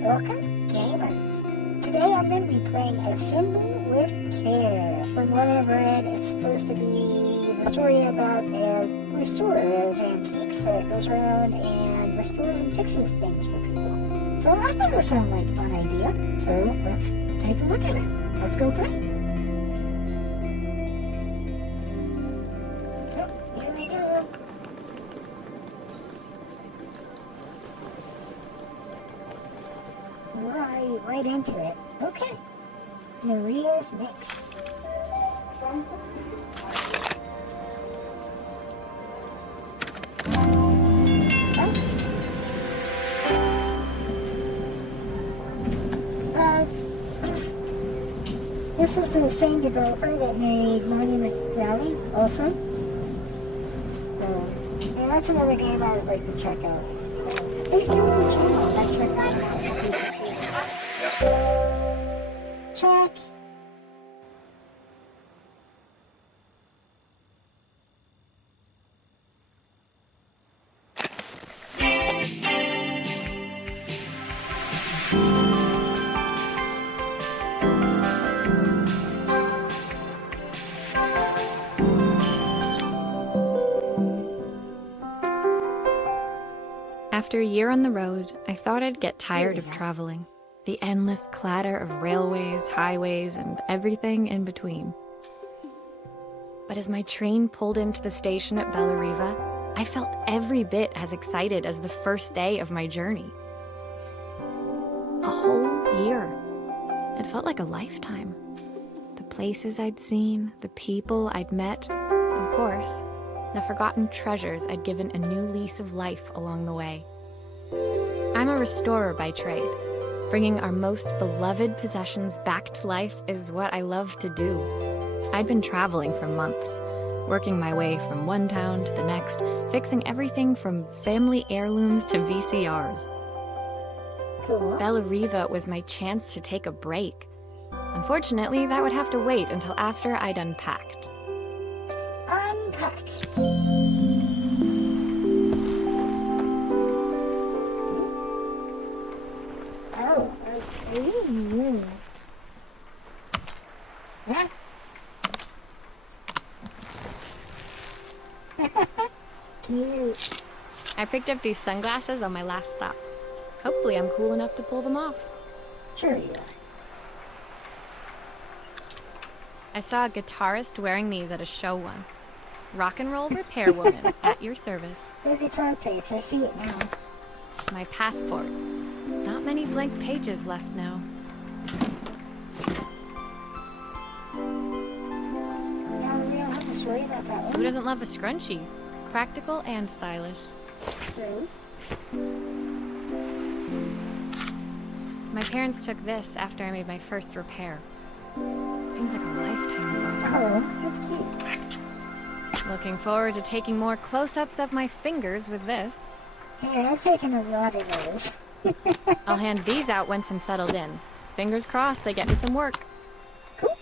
Welcome, gamers. Today I'm going to be playing Assemble with Care. From what I've read, it's supposed to be the story about a restorer of antiques that goes around and restores and fixes things for people. So I thought it sounded like a fun idea. So let's take a look at it. Let's go play. Oh, here we go. Right into it. Okay. Maria's Mix. This is the same developer that made Monument Valley also. So, yeah, that's another game I would like to check out. Stay tuned to the channel. That's check that out. Check. After a year on the road, I thought I'd get tired of traveling. The endless clatter of railways, highways, and everything in between. But as my train pulled into the station at Bellariva, I felt every bit as excited as the first day of my journey. A whole year. It felt like a lifetime. The places I'd seen, the people I'd met, of course, the forgotten treasures I'd given a new lease of life along the way. I'm a restorer by trade. Bringing our most beloved possessions back to life is what I love to do. I'd been traveling for months, working my way from one town to the next, fixing everything from family heirlooms to VCRs. Cool. Bellariva was my chance to take a break. Unfortunately, that would have to wait until after I'd unpacked. Unpack. Oh, ooh. Huh? Cute. I picked up these sunglasses on my last stop. Hopefully I'm cool enough to pull them off. Sure you are. I saw a guitarist wearing these at a show once. Rock and roll repair woman at your service. They're guitar picks. I see it now. My passport. Not many blank pages left now. No, we don't have to worry about that one. Who doesn't love a scrunchie? Practical and stylish. True. My parents took this after I made my first repair. Seems like a lifetime ago. Oh, that's cute. Looking forward to taking more close-ups of my fingers with this. Hey, I've taken a lot of those. I'll hand these out once I'm settled in. Fingers crossed they get me some work. Cool.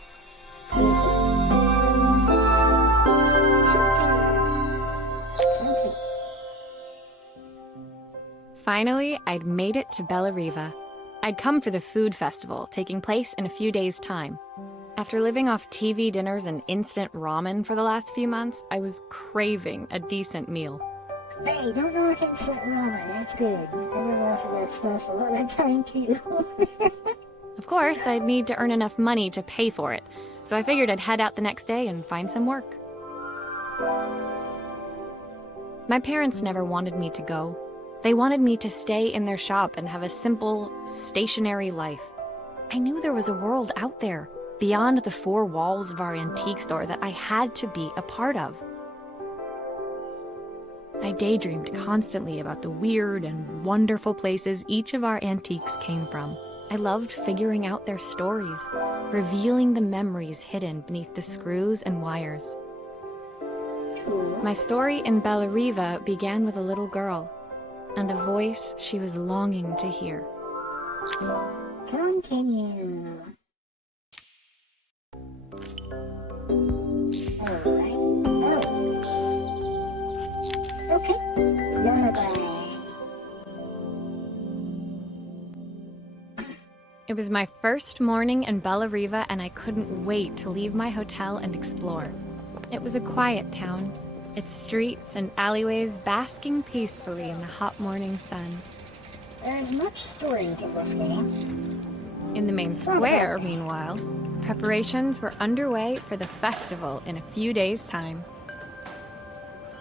Finally, I'd made it to Bellariva. I'd come for the food festival, taking place in a few days' time. After living off TV dinners and instant ramen for the last few months, I was craving a decent meal. Hey, don't knock instant ramen. That's good. I live off of that stuff a lot of time too. Of course, I'd need to earn enough money to pay for it, so I figured I'd head out the next day and find some work. My parents never wanted me to go. They wanted me to stay in their shop and have a simple, stationary life. I knew there was a world out there, beyond the four walls of our antique store, that I had to be a part of. I daydreamed constantly about the weird and wonderful places each of our antiques came from. I loved figuring out their stories, revealing the memories hidden beneath the screws and wires. My story in Bellariva began with a little girl, and a voice she was longing to hear. Continue. Alright. Oh. Okay. Lullaby. It was my first morning in Bella Riva, and I couldn't wait to leave my hotel and explore. It was a quiet town, its streets and alleyways basking peacefully in the hot morning sun. There's much story to this game. In the main square, meanwhile, preparations were underway for the festival in a few days' time.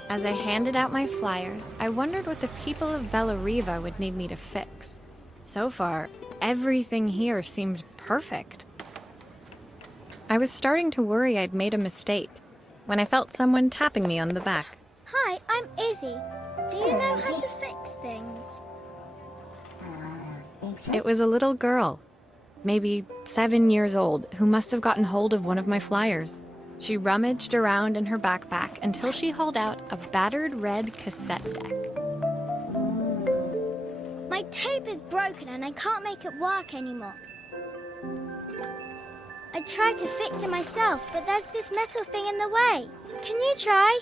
As I handed out my flyers, I wondered what the people of Bella Riva would need me to fix. So far, everything here seemed perfect. I was starting to worry I'd made a mistake when I felt someone tapping me on the back. Hi, I'm Izzy. Do you know how to fix things? It was a little girl, maybe 7 years old, who must have gotten hold of one of my flyers. She rummaged around in her backpack until she hauled out a battered red cassette deck. My tape is broken and I can't make it work anymore. I tried to fix it myself, but there's this metal thing in the way. Can you try?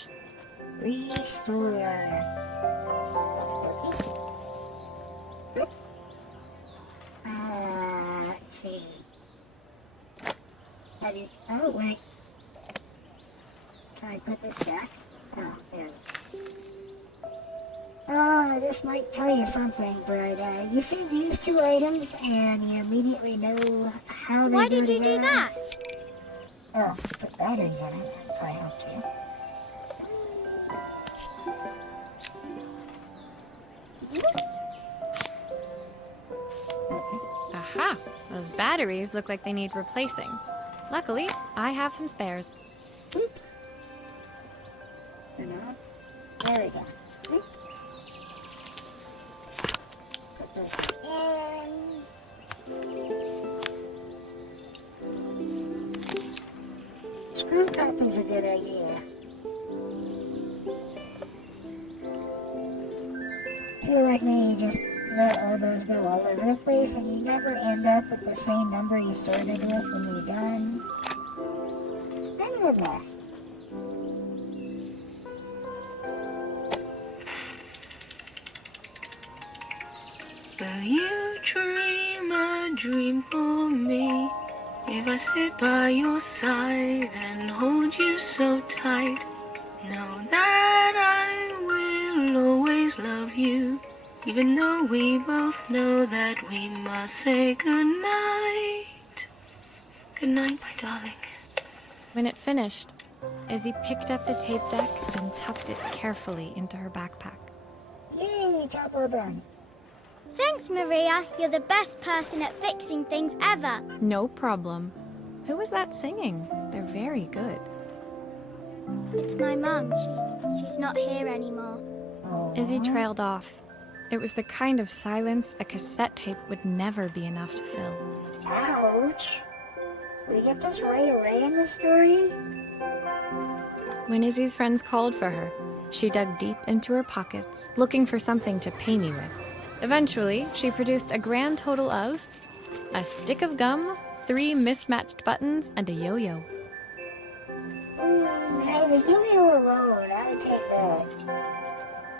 Restore. Let's see. Have you... Oh, wait. Can I put this back? Oh, there it is. Oh, this might tell you something, but you see these two items and you immediately know how they Why go did you do together? that? Oh, put batteries in it. That probably helped you. Aha! Those batteries look like they need replacing. Luckily, I have some spares. Boop. Turn it on. There we go. Boop. Put this in. Screw cup is a good idea. If you're like me, you just let all those go all over the place and you never end up with the same number you started with when you're done. Kind of a mess. Will you dream a dream for me? If I sit by your side and hold you so tight, know that I will always love you, even though we both know that we must say goodnight. Good night, my darling. When it finished, Izzy picked up the tape deck and tucked it carefully into her backpack. Yay, couple done. Thanks, Maria. You're the best person at fixing things ever. No problem. Who was that singing? They're very good. It's my mum. She's not here anymore. Izzy trailed off. It was the kind of silence a cassette tape would never be enough to fill. Ouch. We get this right away in the story? When Izzy's friends called for her, she dug deep into her pockets, looking for something to pay me with. Eventually, she produced a grand total of a stick of gum, 3 mismatched buttons, and a yo-yo. Hey, the yo-yo alone, I would take that.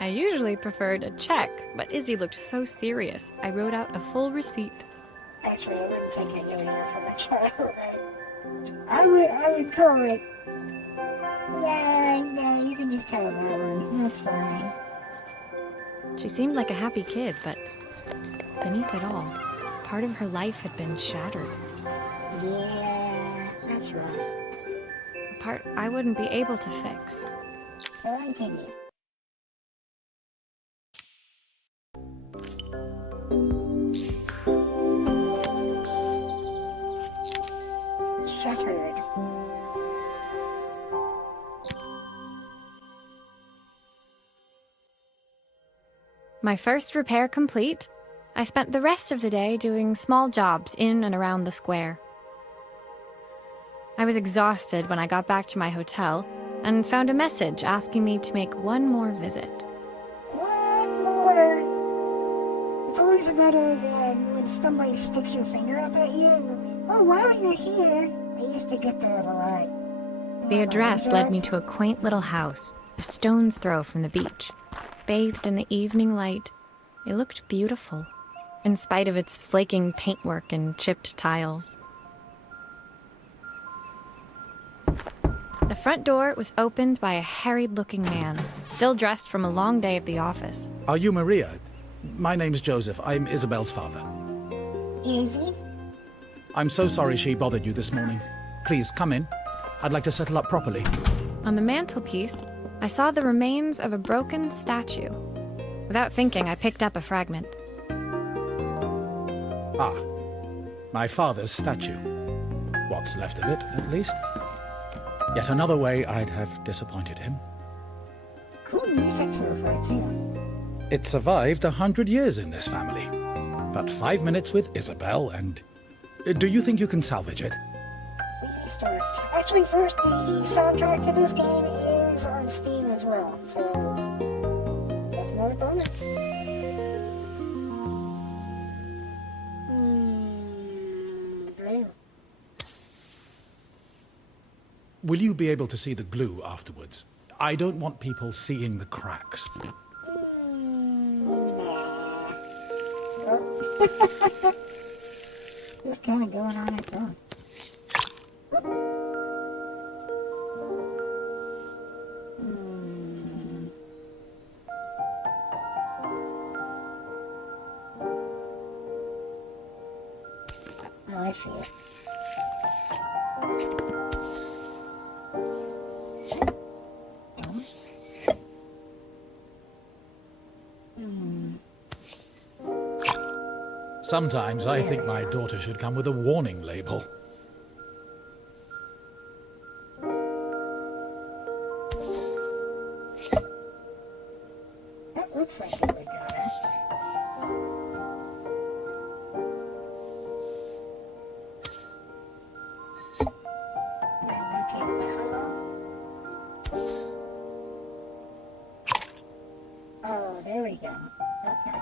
I usually preferred a check, but Izzy looked so serious, I wrote out a full receipt. Actually, I wouldn't take a yo-yo from a child. I would call it. Nah, you can just tell that one. That's fine. She seemed like a happy kid, but beneath it all, part of her life had been shattered. Yeah, that's rough. A part I wouldn't be able to fix. So continue. Shattered. My first repair complete, I spent the rest of the day doing small jobs in and around the square. I was exhausted when I got back to my hotel and found a message asking me to make one more visit. One more. It's always better than when somebody sticks your finger up at you and, oh, while you're here. I used to get that a lot. The address led me to a quaint little house, a stone's throw from the beach. Bathed in the evening light, it looked beautiful. in spite of its flaking paintwork and chipped tiles. The front door was opened by a harried-looking man, still dressed from a long day at the office. Are you Maria? My name's Joseph. I'm Isabel's father. Easy? I'm so sorry she bothered you this morning. Please, come in. I'd like to settle up properly. On the mantelpiece, I saw the remains of a broken statue. Without thinking, I picked up a fragment. Ah, my father's statue. What's left of it, at least. Yet another way I'd have disappointed him. Cool music so far, too. It survived 100 years in this family. But 5 minutes with Isabel and... Do you think you can salvage it? We can start. Actually, first, the soundtrack to this game is on Steam as well, so that's another bonus. Blue. Will you be able to see the glue afterwards? I don't want people seeing the cracks. Nah. Oh. Just kind of going on its own. Oh, I see it. Sometimes I think my daughter should come with a warning label. That looks like it would got us. Rotate that along. Oh, there we go. Okay.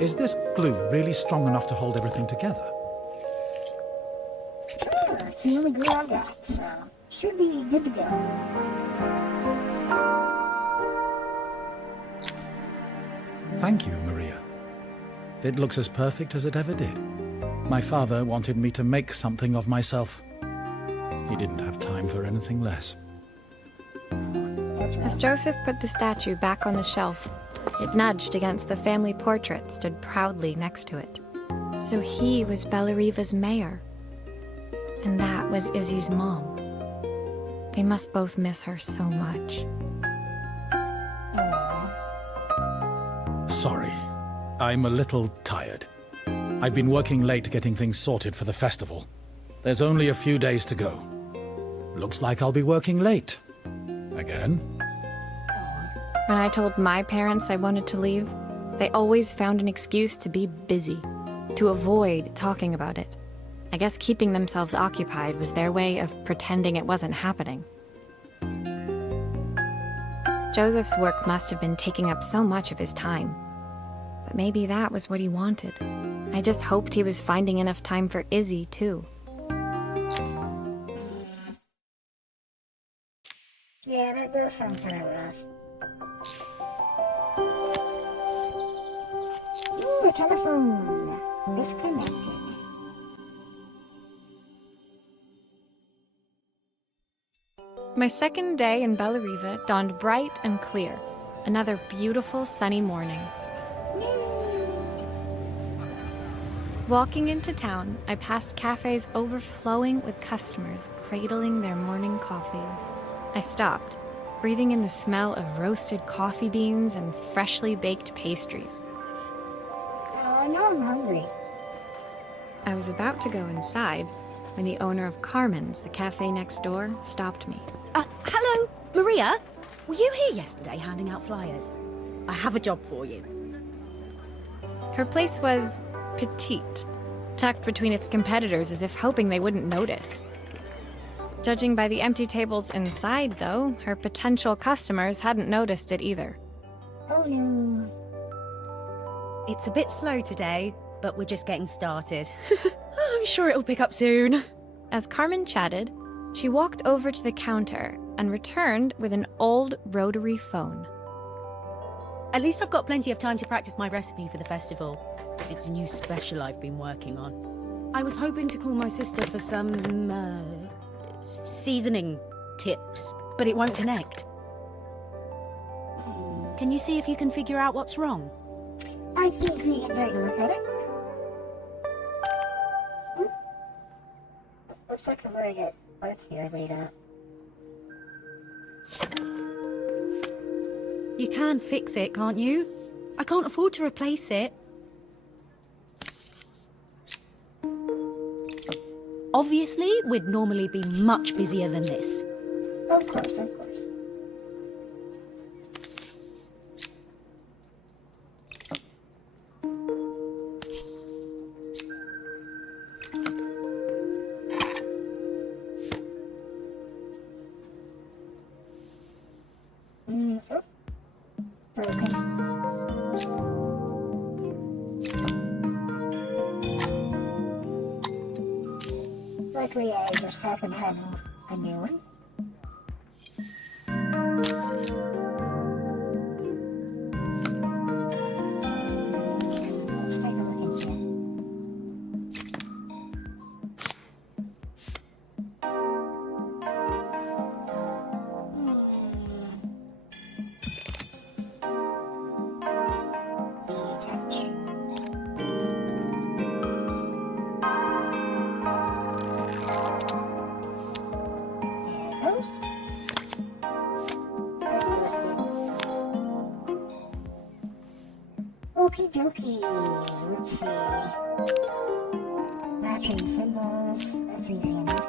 Is this glue really strong enough to hold everything together? Sure, it's the only glue I got, so should be good to go. Thank you, Maria. It looks as perfect as it ever did. My father wanted me to make something of myself. He didn't have time for anything less. As Joseph put the statue back on the shelf, it nudged against the family portrait stood proudly next to it. So he was Bellariva's mayor. And that was Izzy's mom. They must both miss her so much. Sorry, I'm a little tired. I've been working late getting things sorted for the festival. There's only a few days to go. Looks like I'll be working late. Again? When I told my parents I wanted to leave, they always found an excuse to be busy, to avoid talking about it. I guess keeping themselves occupied was their way of pretending it wasn't happening. Joseph's work must have been taking up so much of his time. But maybe that was what he wanted. I just hoped he was finding enough time for Izzy, too. Yeah, that does sound kind of rough. Ooh, a telephone. Disconnected. My second day in Bellariva dawned bright and clear. Another beautiful sunny morning. Walking into town, I passed cafes overflowing with customers cradling their morning coffees. I stopped, breathing in the smell of roasted coffee beans and freshly baked pastries. Oh, now I'm hungry. I was about to go inside when the owner of Carmen's, the cafe next door, stopped me. Hello, Maria? Were you here yesterday handing out flyers? I have a job for you. Her place was petite, tucked between its competitors as if hoping they wouldn't notice. Judging by the empty tables inside, though, her potential customers hadn't noticed it either. Oh no. It's a bit slow today, but we're just getting started. I'm sure it'll pick up soon. As Carmen chatted, she walked over to the counter and returned with an old rotary phone. At least I've got plenty of time to practice my recipe for the festival. It's a new special I've been working on. I was hoping to call my sister for some, seasoning tips, but it won't connect. Can you see if you can figure out what's wrong? I think we can take a look at it. Looks like a very good parts here laid out. You can fix it, can't you? I can't afford to replace it. Obviously, we'd normally be much busier than this. Of course, of course. Oh. Broken. Luckily, I just happen to have a new one. Let's take a look in Okie dokie. Let's see. Matching symbols. That's easy enough.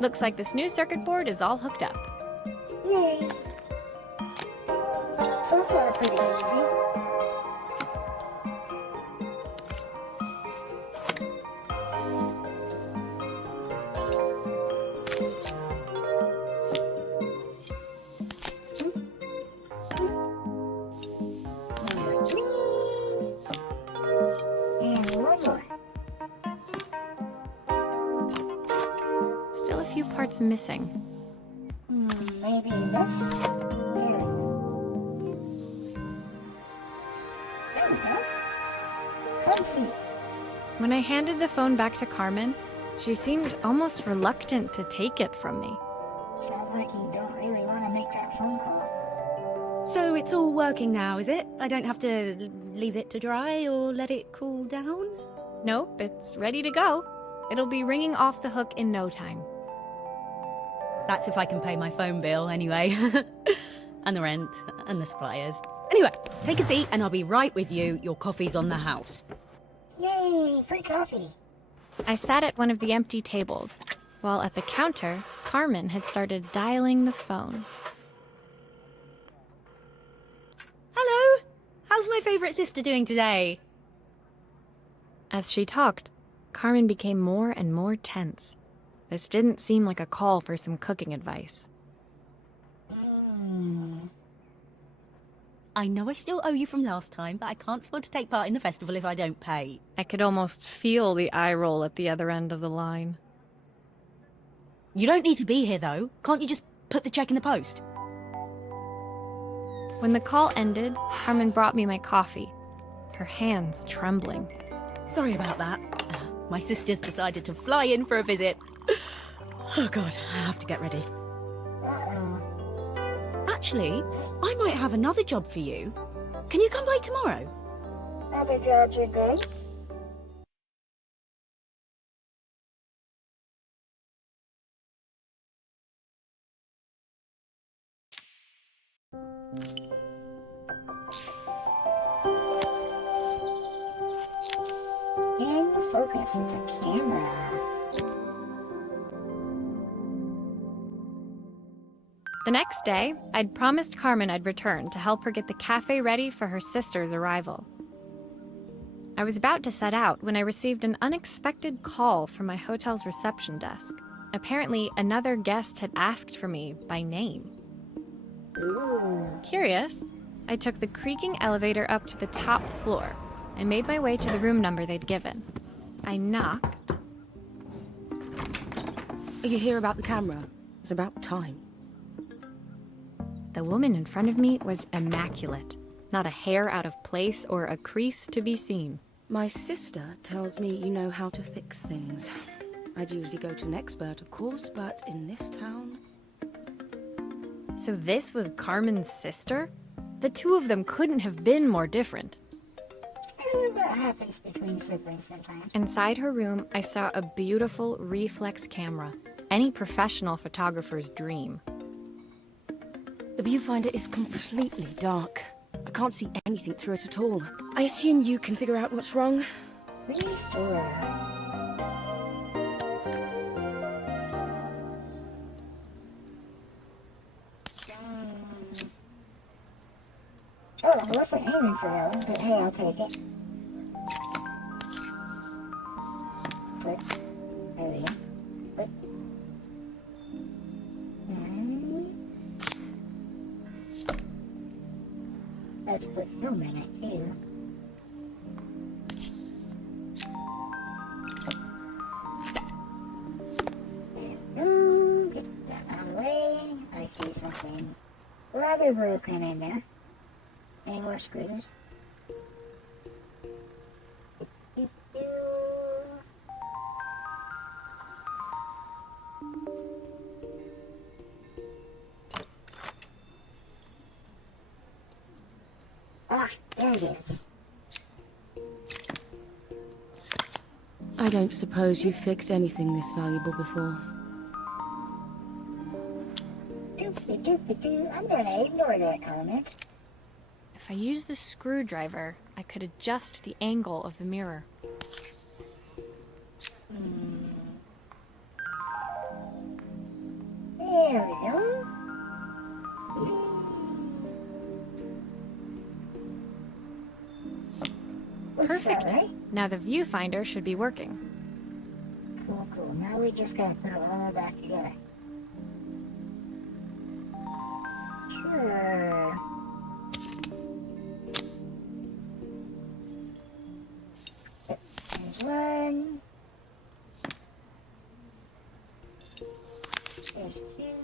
Looks like this new circuit board is all hooked up. Yay. So far, pretty easy. And one more. Still a few parts missing. Maybe this? There we go. Complete. When I handed the phone back to Carmen, she seemed almost reluctant to take it from me. Sounds like you don't really want to make that phone call. So it's all working now, is it? I don't have to leave it to dry or let it cool down? Nope, it's ready to go. It'll be ringing off the hook in no time. That's if I can pay my phone bill, anyway. And the rent, and the suppliers. Anyway, take a seat and I'll be right with you. Your coffee's on the house. Yay, free coffee. I sat at one of the empty tables, while at the counter, Carmen had started dialing the phone. Hello! How's my favourite sister doing today? As she talked, Carmen became more and more tense. This didn't seem like a call for some cooking advice. I know I still owe you from last time, but I can't afford to take part in the festival if I don't pay. I could almost feel the eye roll at the other end of the line. You don't need to be here, though. Can't you just put the check in the post? When the call ended, Carmen brought me my coffee, her hands trembling. Sorry about that. My sister's decided to fly in for a visit. Oh God, I have to get ready. Uh-oh. Actually, I might have another job for you. Can you come by tomorrow? Other jobs are good. In focus, it's a camera. The next day, I'd promised Carmen I'd return to help her get the cafe ready for her sister's arrival. I was about to set out when I received an unexpected call from my hotel's reception desk. Apparently, another guest had asked for me by name. Ooh. Curious, I took the creaking elevator up to the top floor and made my way to the room number they'd given. I knocked. Are you here about the camera? It's about time. The woman in front of me was immaculate. Not a hair out of place or a crease to be seen. My sister tells me you know how to fix things. I'd usually go to an expert, of course, but in this town... So this was Carmen's sister? The two of them couldn't have been more different. That happens between siblings sometimes. Inside her room, I saw a beautiful reflex camera. Any professional photographer's dream. The viewfinder is completely dark. I can't see anything through it at all. I assume you can figure out what's wrong? Restore. Oh, I wasn't aiming for that one, but hey, I'll take it. Click. There we go. Click. Let's put film in it too. There we go. Get that out of the way. I see something rather broken in there. Any more screws? Ah, there it is. I don't suppose you've fixed anything this valuable before. Doopy-doopy-doo. I'm gonna ignore that comment. If I used the screwdriver, I could adjust the angle of the mirror. There we go. Looks Perfect. about right. Now the viewfinder should be working. Cool, cool. Now we just gotta put it all back together. Sure. There's one. There's two.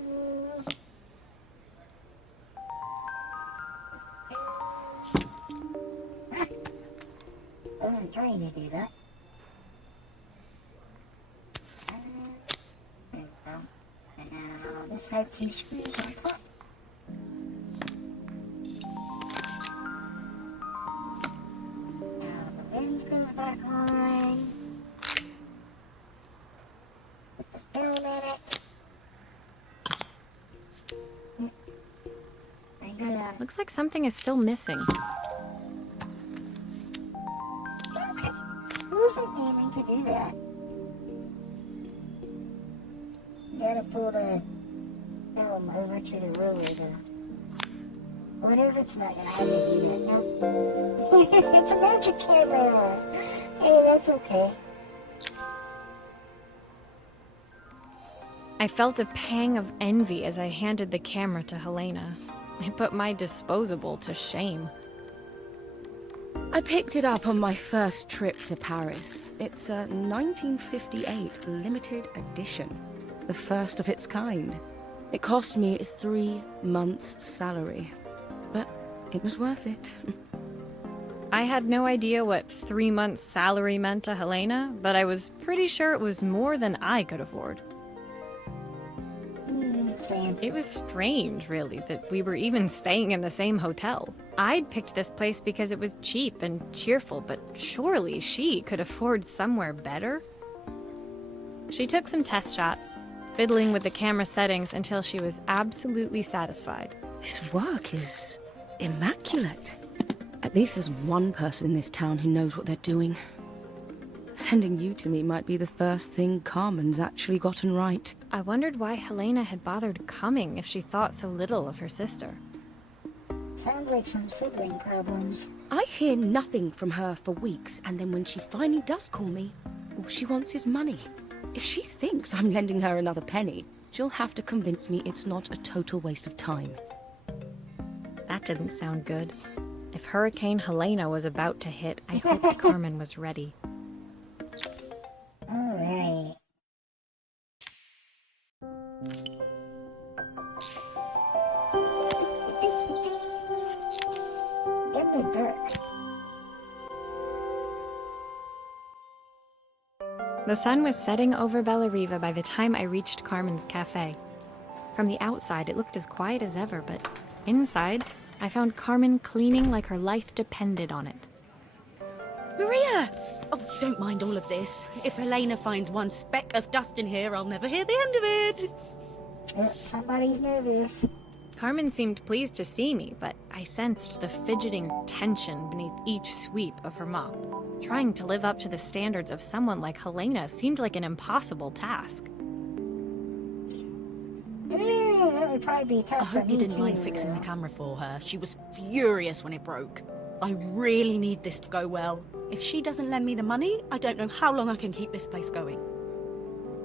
Ah! I wasn't trying to do that. There we go. And now this had two screws on top. Now the lens goes back on. Put the film in it. I'm gonna... Looks like something is still missing. Okay. I wasn't aiming to do that. You gotta pull the film over to the roller. I wonder if it's not gonna have it do that now. It's a magic camera! Hey, that's okay. I felt a pang of envy as I handed the camera to Helena. I put my disposable to shame. I picked it up on my first trip to Paris. It's a 1958 limited edition, the first of its kind. It cost me 3 months' salary, but it was worth it. I had no idea what 3 months' salary meant to Helena, but I was pretty sure it was more than I could afford. Same. It was strange, really, that we were even staying in the same hotel. I'd picked this place because it was cheap and cheerful, but surely she could afford somewhere better? She took some test shots, fiddling with the camera settings until she was absolutely satisfied. This work is immaculate. At least there's one person in this town who knows what they're doing. Sending you to me might be the first thing Carmen's actually gotten right. I wondered why Helena had bothered coming if she thought so little of her sister. Sounds like some sibling problems. I hear nothing from her for weeks, and then when she finally does call me, all she wants is money. If she thinks I'm lending her another penny, she'll have to convince me it's not a total waste of time. That didn't sound good. If Hurricane Helena was about to hit, I hoped Carmen was ready. Alright. In the dark. The sun was setting over Bellariva by the time I reached Carmen's cafe. From the outside, it looked as quiet as ever, but inside, I found Carmen cleaning like her life depended on it. Maria! Oh, don't mind all of this. If Helena finds one speck of dust in here, I'll never hear the end of it. Somebody's nervous. Carmen seemed pleased to see me, but I sensed the fidgeting tension beneath each sweep of her mop. Trying to live up to the standards of someone like Helena seemed like an impossible task. That would probably be tough I for hope me you didn't too, mind fixing the though. camera for her. She was furious when it broke. I really need this to go well. If she doesn't lend me the money, I don't know how long I can keep this place going.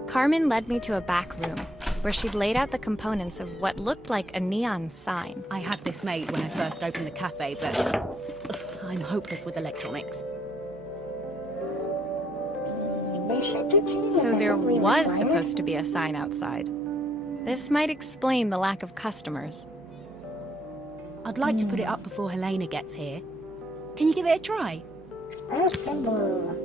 Carmen led me to a back room, where she'd laid out the components of what looked like a neon sign. I had this made when I first opened the cafe, but I'm hopeless with electronics. They shipped it to you So with there assembly was required? supposed to be a sign outside. This might explain the lack of customers. I'd like to put it up before Helena gets here. Can you give it a try? Assemble.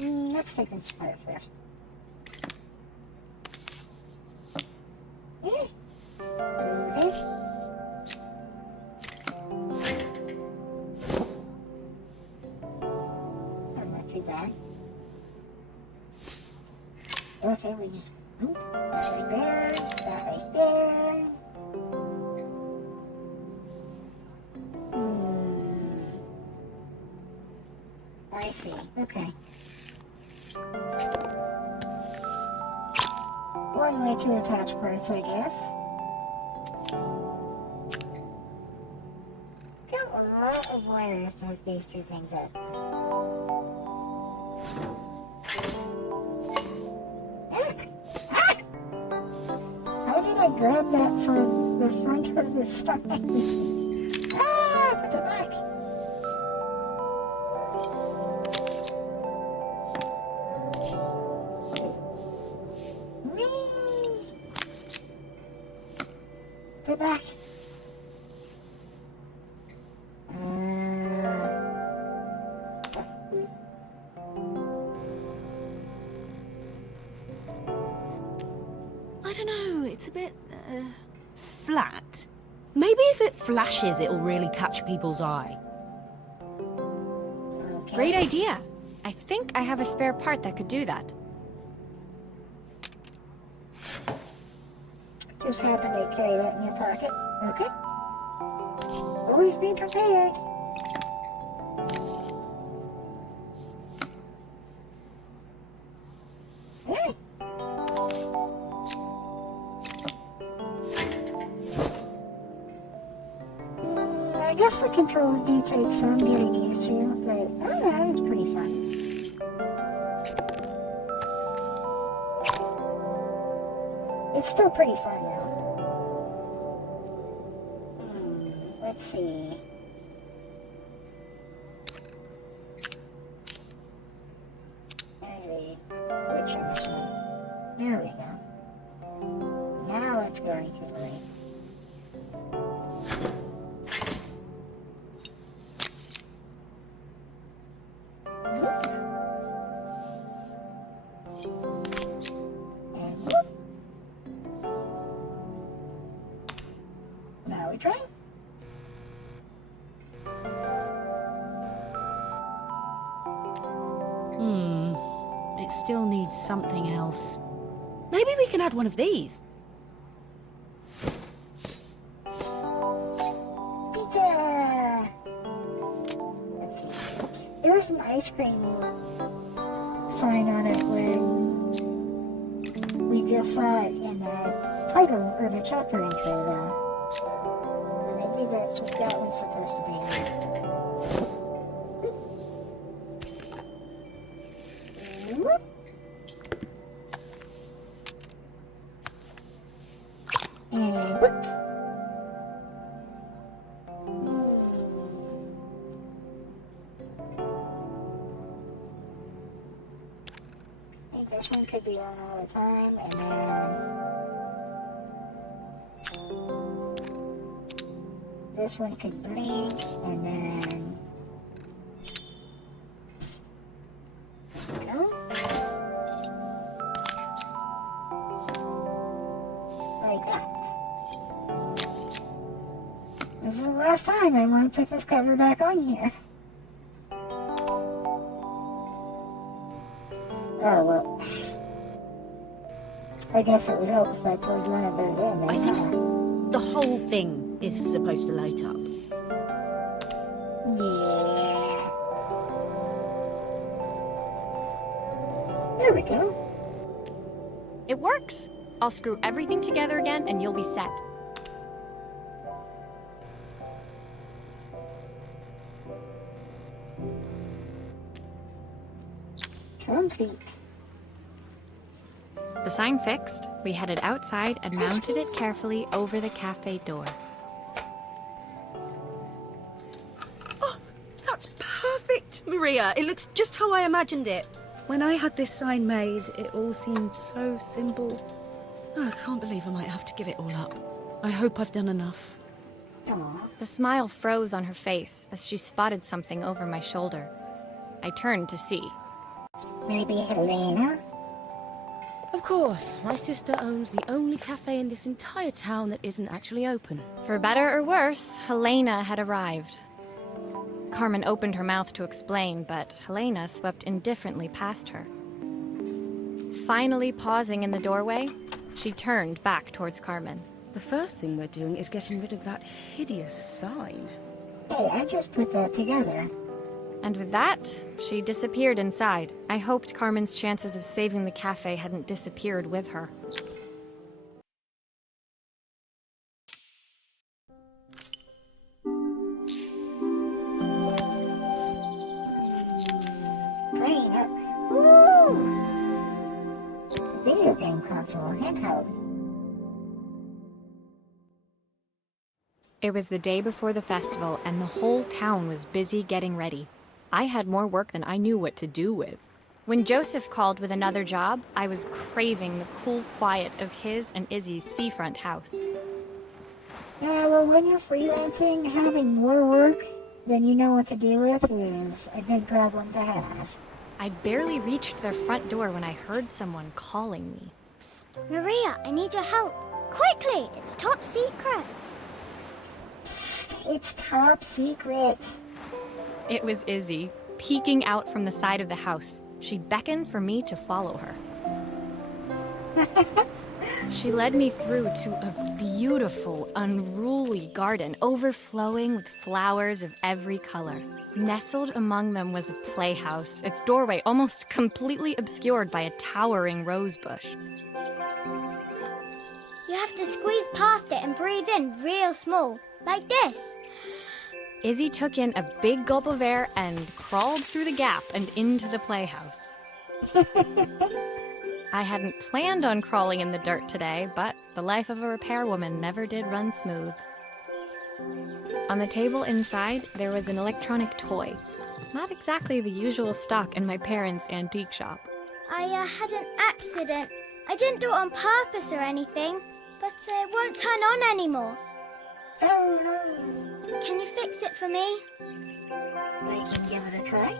Let's take this part first. Okay. That's not too bad. Okay, we just that right there, that right there. I see. Okay. One way to attach parts, I guess. Got a lot of wires to hook these two things up. How did I grab that from the front of the sign? Put the back. Whee! Put back. I don't know, it's a bit, flat. Maybe if it flashes, it'll really catch people's eye. Okay. Great idea. I think I have a spare part that could do that. Just happen to carry that in your pocket. Okay. Always be prepared. Yeah. I guess the controls do take some getting used to, but I don't know, it's pretty fun. It's still pretty fun though. Let's see. There's a glitch on this one. There we go. Now it's going to the right. And whoop. Now we try. It still needs something else. Maybe we can add one of these. Pizza! Let's see. There was an ice cream sign on it when we just saw it in the title or the chapter intro though. Maybe that's what that one's supposed to be. Whoop. And whoop. I think this one could be on all the time, and then this one could blink, and then go. Like that. This is the last time I want to put this cover back on here. Oh, well. I guess it would help if I plugged one of those in there. I think the whole thing is supposed to light up. Yeah. There we go. It works! I'll screw everything together again and you'll be set. Complete. The sign fixed, we headed outside and mounted it carefully over the cafe door. Oh, that's perfect, Maria. It looks just how I imagined it. When I had this sign made, it all seemed so simple. Oh, I can't believe I might have to give it all up. I hope I've done enough. Aw. The smile froze on her face as she spotted something over my shoulder. I turned to see. Maybe Helena? Of course, my sister owns the only cafe in this entire town that isn't actually open. For better or worse, Helena had arrived. Carmen opened her mouth to explain, but Helena swept indifferently past her. Finally pausing in the doorway, she turned back towards Carmen. The first thing we're doing is getting rid of that hideous sign. Hey, I just put that together. And with that, she disappeared inside. I hoped Carmen's chances of saving the cafe hadn't disappeared with her. Clean up. Woo! Video game console, handheld. It was the day before the festival, and the whole town was busy getting ready. I had more work than I knew what to do with. When Joseph called with another job, I was craving the cool quiet of his and Izzy's seafront house. Yeah, well, when you're freelancing, having more work than you know what to do with is a good problem to have. I'd barely reached their front door when I heard someone calling me. Psst, Maria, I need your help. Quickly, it's top secret. Psst, it's top secret. It was Izzy, peeking out from the side of the house. She beckoned for me to follow her. She led me through to a beautiful, unruly garden overflowing with flowers of every color. Nestled among them was a playhouse, its doorway almost completely obscured by a towering rose bush. You have to squeeze past it and breathe in real small, like this. Izzy took in a big gulp of air and crawled through the gap and into the playhouse. I hadn't planned on crawling in the dirt today, but the life of a repairwoman never did run smooth. On the table inside, there was an electronic toy. Not exactly the usual stock in my parents' antique shop. I had an accident. I didn't do it on purpose or anything, but it won't turn on anymore. Oh no. Can you fix it for me? I can give it a try.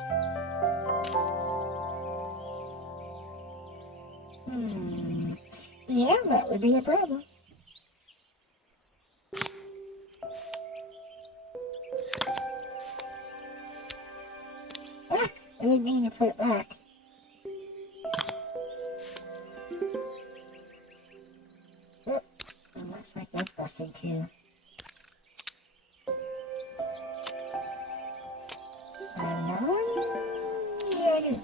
Yeah, that would be a problem. Ah, I didn't mean to put it back. Oh, it looks like that's busted too. Another one? Yeah, I do.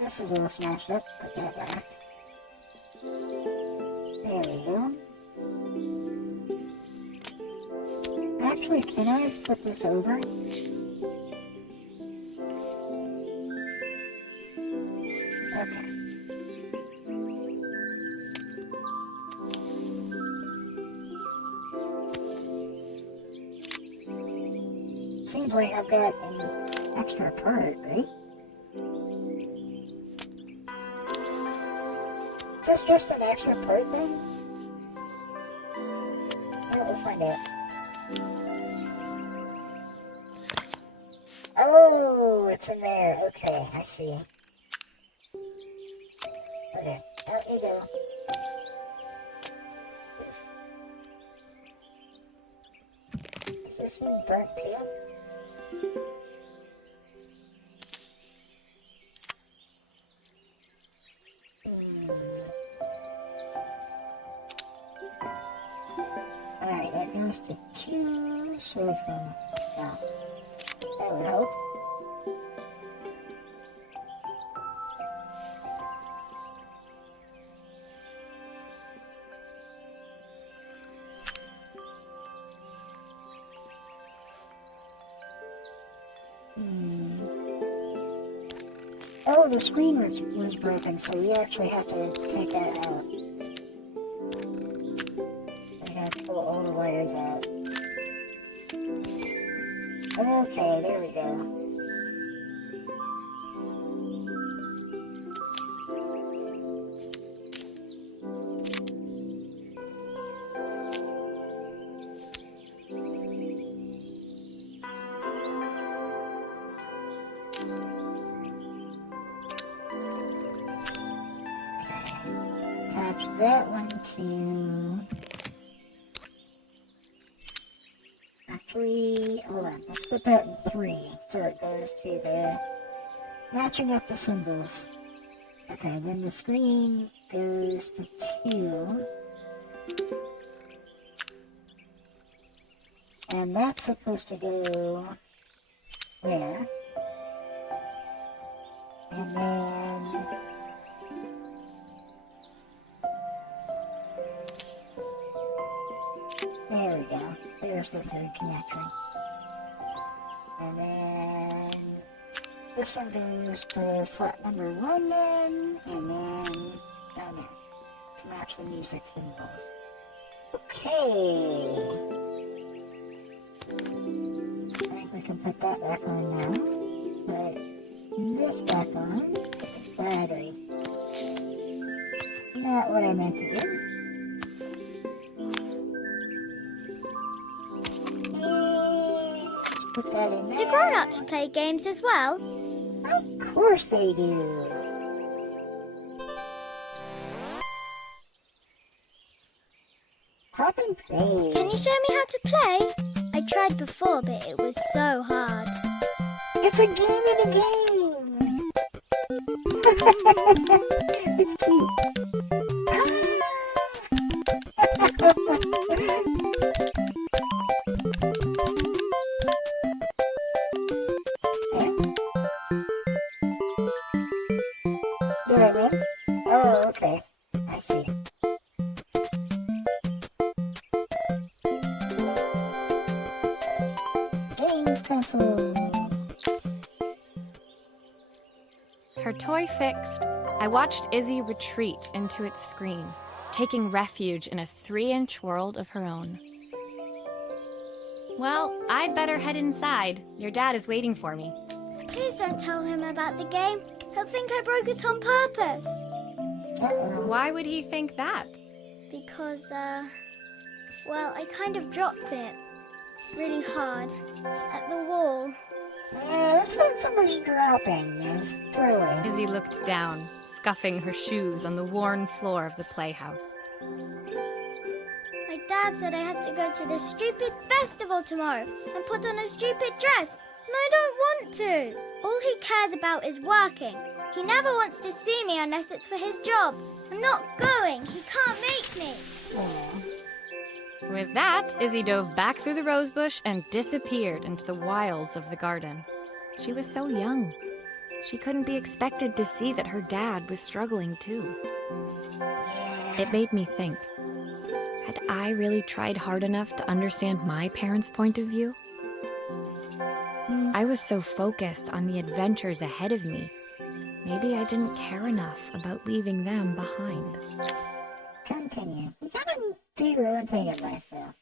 This is all smashed up. Put that back. There we go. you go. Actually, can I flip this over? Okay. Seems like I've got an extra part, right? Is this just an extra part then? Well, we'll find out. Oh, it's in there. Okay, I see. Okay, out you go. Is this one burnt too? Alright, that goes to 2, so from that would help. Oh, the screen was broken, so we actually have to take that out. We have to pull all the wires out. Okay, there we go. Attach that one to... Actually, hold on, let's put that in 3, so it goes to the... matching up the symbols. Okay, then the screen goes to 2. And that's supposed to go there. And then... there we go. There's the 3rd connection. And then this one goes to slot number 1 then, and then down there to match the music symbols. Okay. I think we can put that back on now. Put this back on. Battery. Not what I meant to do. Put that in there. Do grown-ups play games as well? Of course they do. Hop and play. Can you show me how to play? I tried before, but it was so hard. It's a game in a game. It's cute. Did I win? Oh, okay. I see. Games console. Her toy fixed, I watched Izzy retreat into its screen, taking refuge in a 3-inch world of her own. Well, I'd better head inside. Your dad is waiting for me. Please don't tell him about the game. He'll think I broke it on purpose. Why would he think that? Because, well, I kind of dropped it really hard at the wall. Yeah, that's not so much dropping as throwing. Izzy looked down, scuffing her shoes on the worn floor of the playhouse. My dad said I have to go to this stupid festival tomorrow and put on a stupid dress, and I don't want to. All he cares about is working. He never wants to see me unless it's for his job. I'm not going. He can't make me. With that, Izzy dove back through the rosebush and disappeared into the wilds of the garden. She was so young. She couldn't be expected to see that her dad was struggling too. It made me think. Had I really tried hard enough to understand my parents' point of view? I was so focused on the adventures ahead of me. Maybe I didn't care enough about leaving them behind. Continue. You gotta do your own thing in life, though.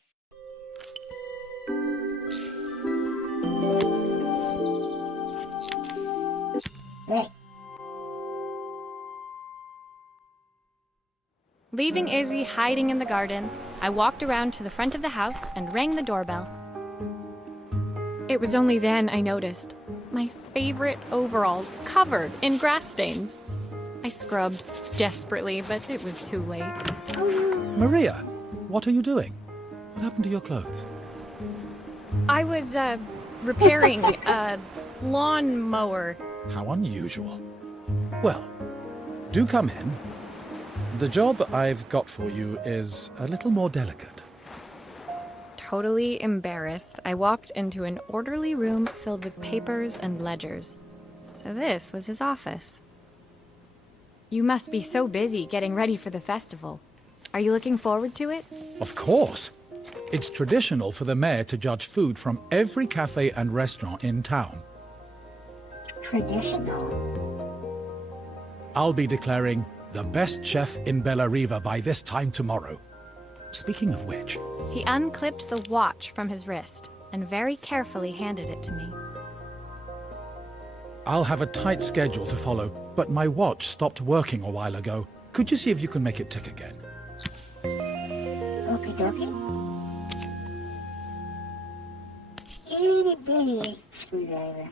Right. Leaving Izzy hiding in the garden, I walked around to the front of the house and rang the doorbell. It was only then I noticed my favorite overalls covered in grass stains. I scrubbed desperately, but it was too late. Maria, what are you doing? What happened to your clothes? I was, repairing a lawnmower. How unusual. Well, do come in. The job I've got for you is a little more delicate. Totally embarrassed, I walked into an orderly room filled with papers and ledgers. So this was his office. You must be so busy getting ready for the festival. Are you looking forward to it? Of course. It's traditional for the mayor to judge food from every cafe and restaurant in town. Traditional. I'll be declaring the best chef in Bella Riva by this time tomorrow. Speaking of which, He unclipped the watch from his wrist and very carefully handed it to me. I'll have a tight schedule to follow, but my watch stopped working a while ago. Could you see if you can make it tick again? Okie dokie. Itty bitty screwdriver.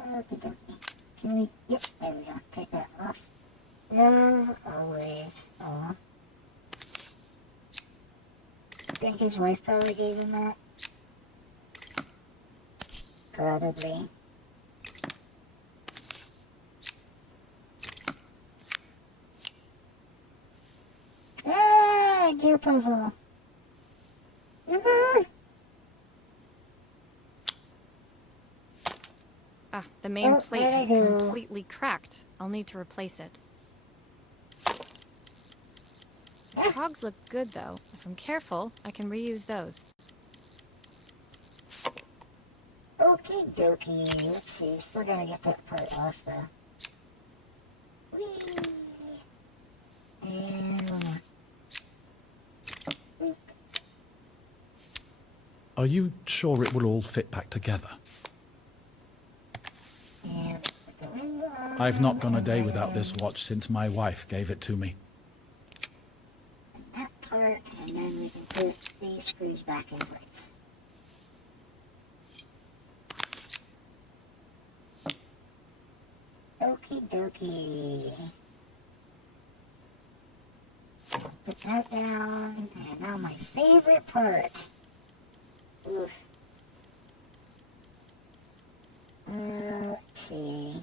Okie dokie. Can we? Yep, there we go. Take that off. Love always. Aw. I think his wife probably gave him that. Probably. Ah, gear puzzle. Ah, the main Oh, plate there is I go. completely cracked. I'll need to replace it. The cogs look good, though. If I'm careful, I can reuse those. Okie dokie. Let's see. We still gotta get that part off though. Whee! And boop. Are you sure it will all fit back together? And put the lens on. I've not gone a day without this watch since my wife gave it to me. That part, and then we can put these screws back in place. Okie dokie. Put that down, and now my favorite part. Oof. Let's see.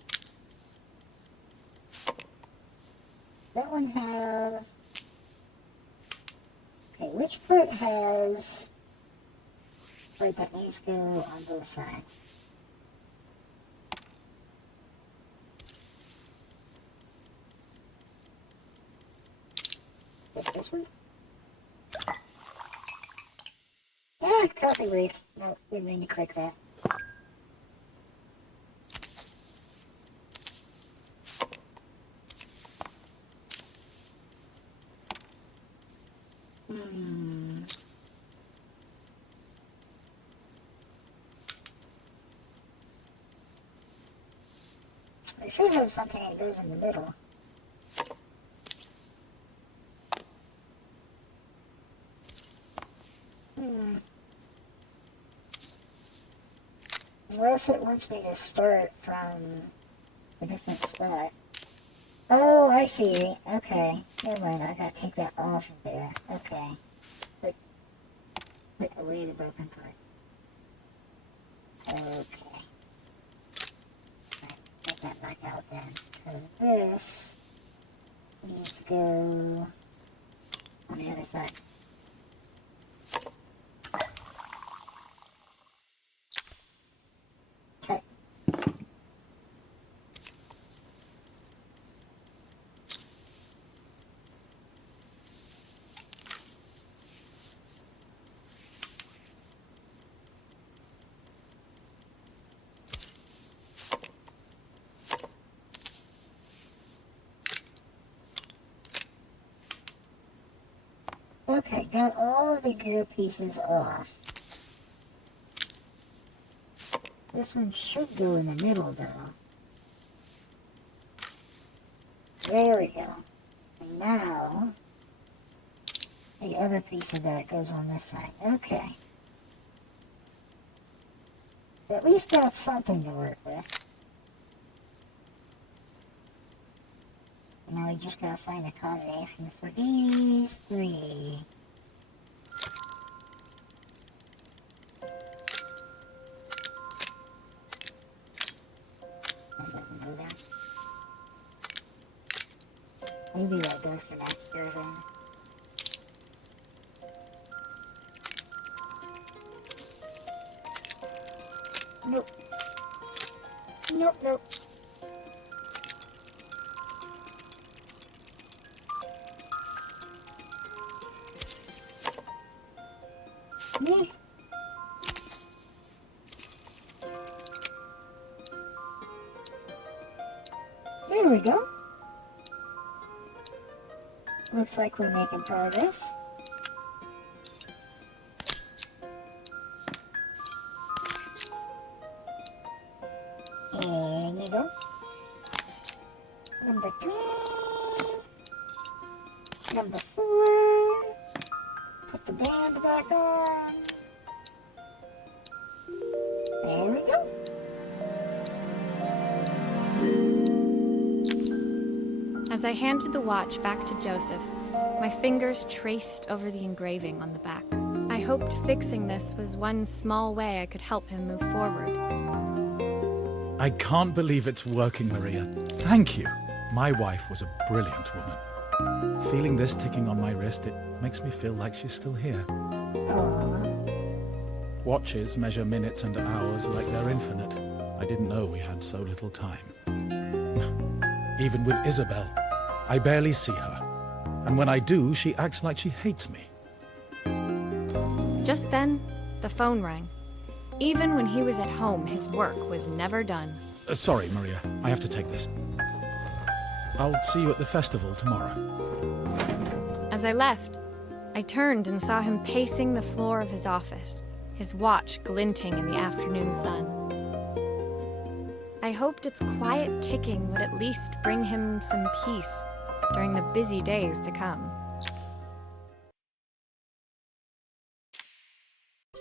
That one has... Okay, which part has part that needs to go on both sides? Is this one? Ah, coffee break. No, didn't mean to click that. I should have something that goes in the middle. Unless it wants me to start from a different spot. Oh, I see. Okay. Never mind. I gotta take that off of there. Okay. Put away the broken parts. Okay. Get that back out then. Because this needs to go on the other side. Okay. Okay, got all of the gear pieces off. This one should go in the middle, though. There we go. And now, the other piece of that goes on this side. Okay. At least that's something to work with. Now we just gotta find a combination for these three. That doesn't go there. Maybe that does connect here then. Nope. Nope, nope. Me? There we go. Looks like we're making progress. And you go. Number 3. Number 4. Put the band back on. There we go. As I handed the watch back to Joseph, my fingers traced over the engraving on the back. I hoped fixing this was one small way I could help him move forward. I can't believe it's working, Maria. Thank you. My wife was a brilliant woman. Feeling this ticking on my wrist, it makes me feel like she's still here. Aww. Watches measure minutes and hours like they're infinite. I didn't know we had so little time. Even with Isabel, I barely see her. And when I do, she acts like she hates me. Just then, the phone rang. Even when he was at home, his work was never done. Sorry, Maria. I have to take this. I'll see you at the festival tomorrow. As I left, I turned and saw him pacing the floor of his office, his watch glinting in the afternoon sun. I hoped its quiet ticking would at least bring him some peace during the busy days to come.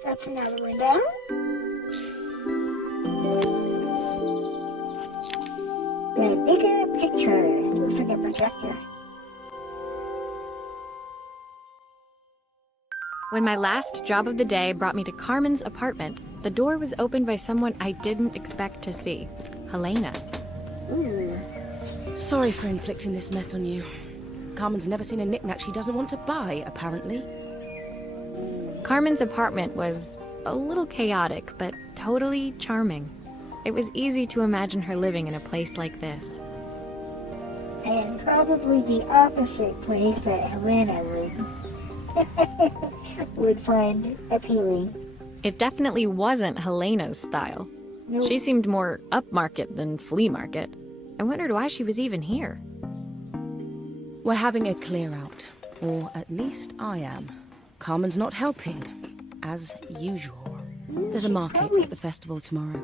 That's another one down. The bigger picture. Looks like a projector. When my last job of the day brought me to Carmen's apartment, the door was opened by someone I didn't expect to see, Helena. Ooh. Sorry for inflicting this mess on you. Carmen's never seen a knick-knack she doesn't want to buy, apparently. Carmen's apartment was a little chaotic, but totally charming. It was easy to imagine her living in a place like this. And probably the opposite place that Helena would find appealing. It definitely wasn't Helena's style. Nope. She seemed more upmarket than flea market. I wondered why she was even here. We're having a clear-out. Or at least I am. Carmen's not helping, as usual. There's a market at the festival tomorrow.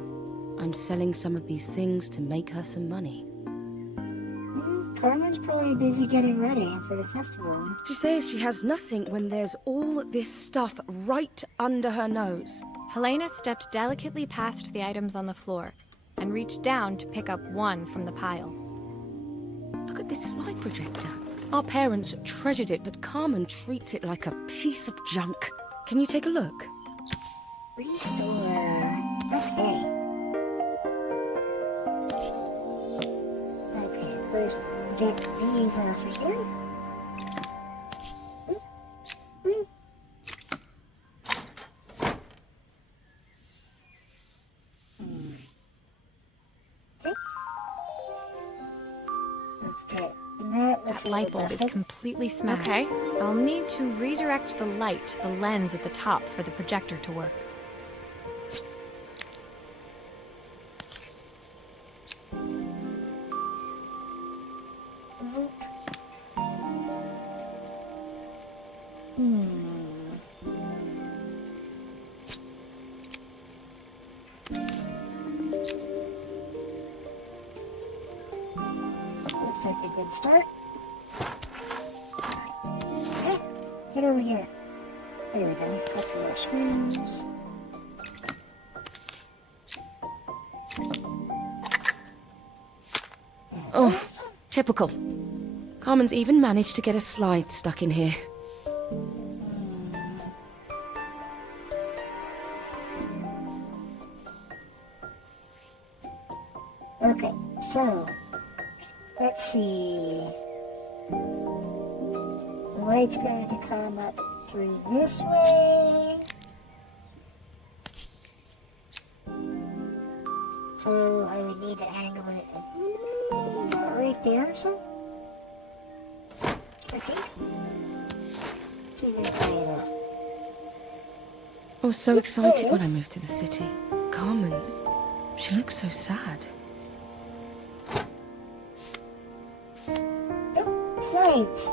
I'm selling some of these things to make her some money. Carmen's probably busy getting ready for the festival. She says she has nothing when there's all this stuff right under her nose. Helena stepped delicately past the items on the floor and reached down to pick up one from the pile. Look at this slide projector. Our parents treasured it, but Carmen treats it like a piece of junk. Can you take a look? Restore. Okay. Okay, first get these off of here. That light bulb is completely smashed. Okay, I'll need to redirect the light to the lens at the top for the projector to work. and start. Okay, get over here. There we go. Got the little screws. Oh, typical. Carmen's even managed to get a slide stuck in here. Okay, so let's see. The light's going to come up through this way. So I would need to angle it right there, so. Okay. See if we can find it. I was so excited when I moved to the city. Carmen, she looks so sad. Oh, slides.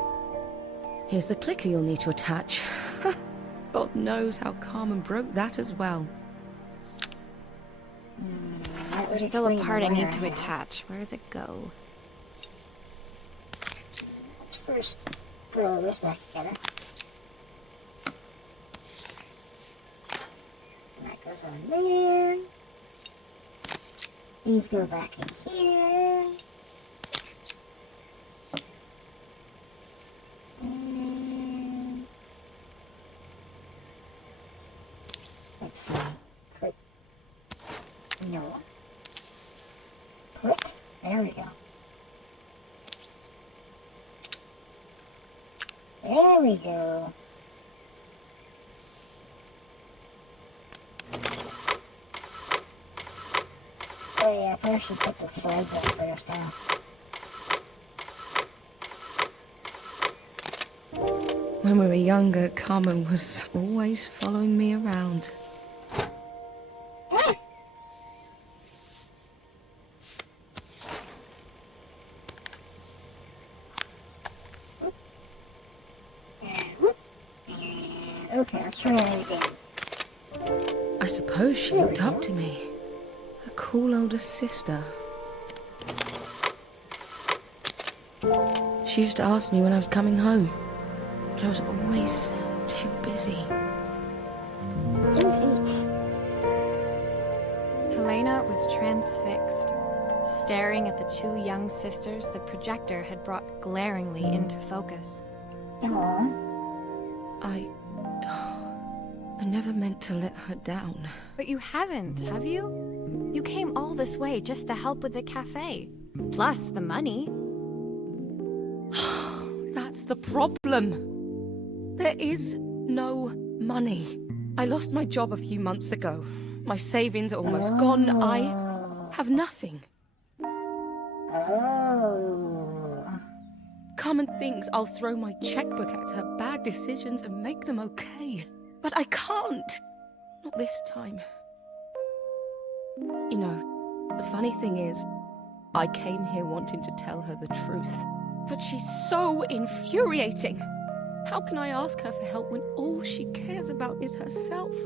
Here's the clicker you'll need to attach. God knows how Carmen broke that as well. That would There's still a explain part I the need wire to I have. attach. Where does it go? Let's first put all this back together. And that goes on there. These go back in here. And let's see. Put. No. Put. There we go. There we go. Oh yeah, I probably should put the slides up first, huh? When we were younger, Carmen was always following me around. Ah! Okay, let's try that again. I suppose she looked up to me. A cool older sister. She used to ask me when I was coming home, but I was always too busy. Helena was transfixed, staring at the two young sisters the projector had brought glaringly into focus. Aww. I never meant to let her down. But you haven't, have you? You came all this way just to help with the cafe. Plus the money. That's the problem. There is no money. I lost my job a few months ago. My savings are almost gone. I have nothing. Oh. Carmen thinks I'll throw my checkbook at her bad decisions and make them okay. But I can't. Not this time. You know, the funny thing is, I came here wanting to tell her the truth. But she's so infuriating. How can I ask her for help when all she cares about is herself?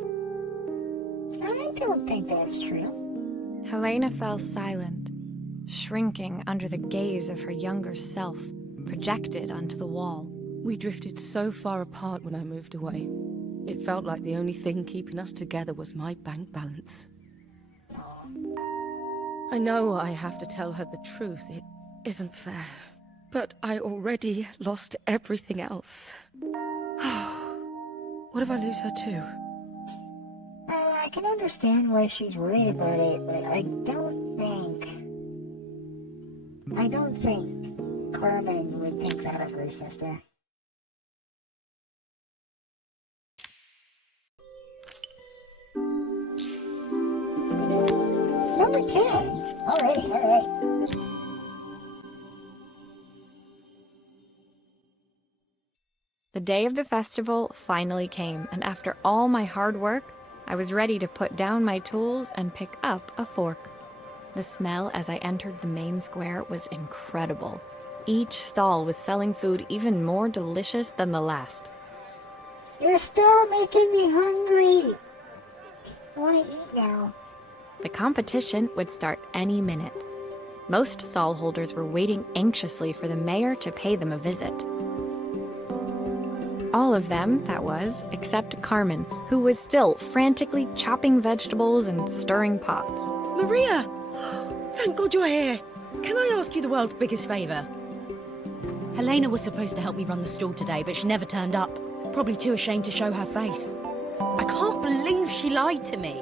I don't think that's true. Helena fell silent, shrinking under the gaze of her younger self, projected onto the wall. We drifted so far apart when I moved away. It felt like the only thing keeping us together was my bank balance. I know I have to tell her the truth. It isn't fair. But I already lost everything else. What if I lose her too? I can understand why she's worried about it, but I don't think Carmen would think that of her sister. Number 10. Alrighty, alright. The day of the festival finally came, and after all my hard work, I was ready to put down my tools and pick up a fork. The smell as I entered the main square was incredible. Each stall was selling food even more delicious than the last. You're still making me hungry. I want to eat now. The competition would start any minute. Most stall holders were waiting anxiously for the mayor to pay them a visit. All of them, that was, except Carmen, who was still frantically chopping vegetables and stirring pots. Maria! Thank God you're here. Can I ask you the world's biggest favour? Helena was supposed to help me run the stall today, but she never turned up. Probably too ashamed to show her face. I can't believe she lied to me.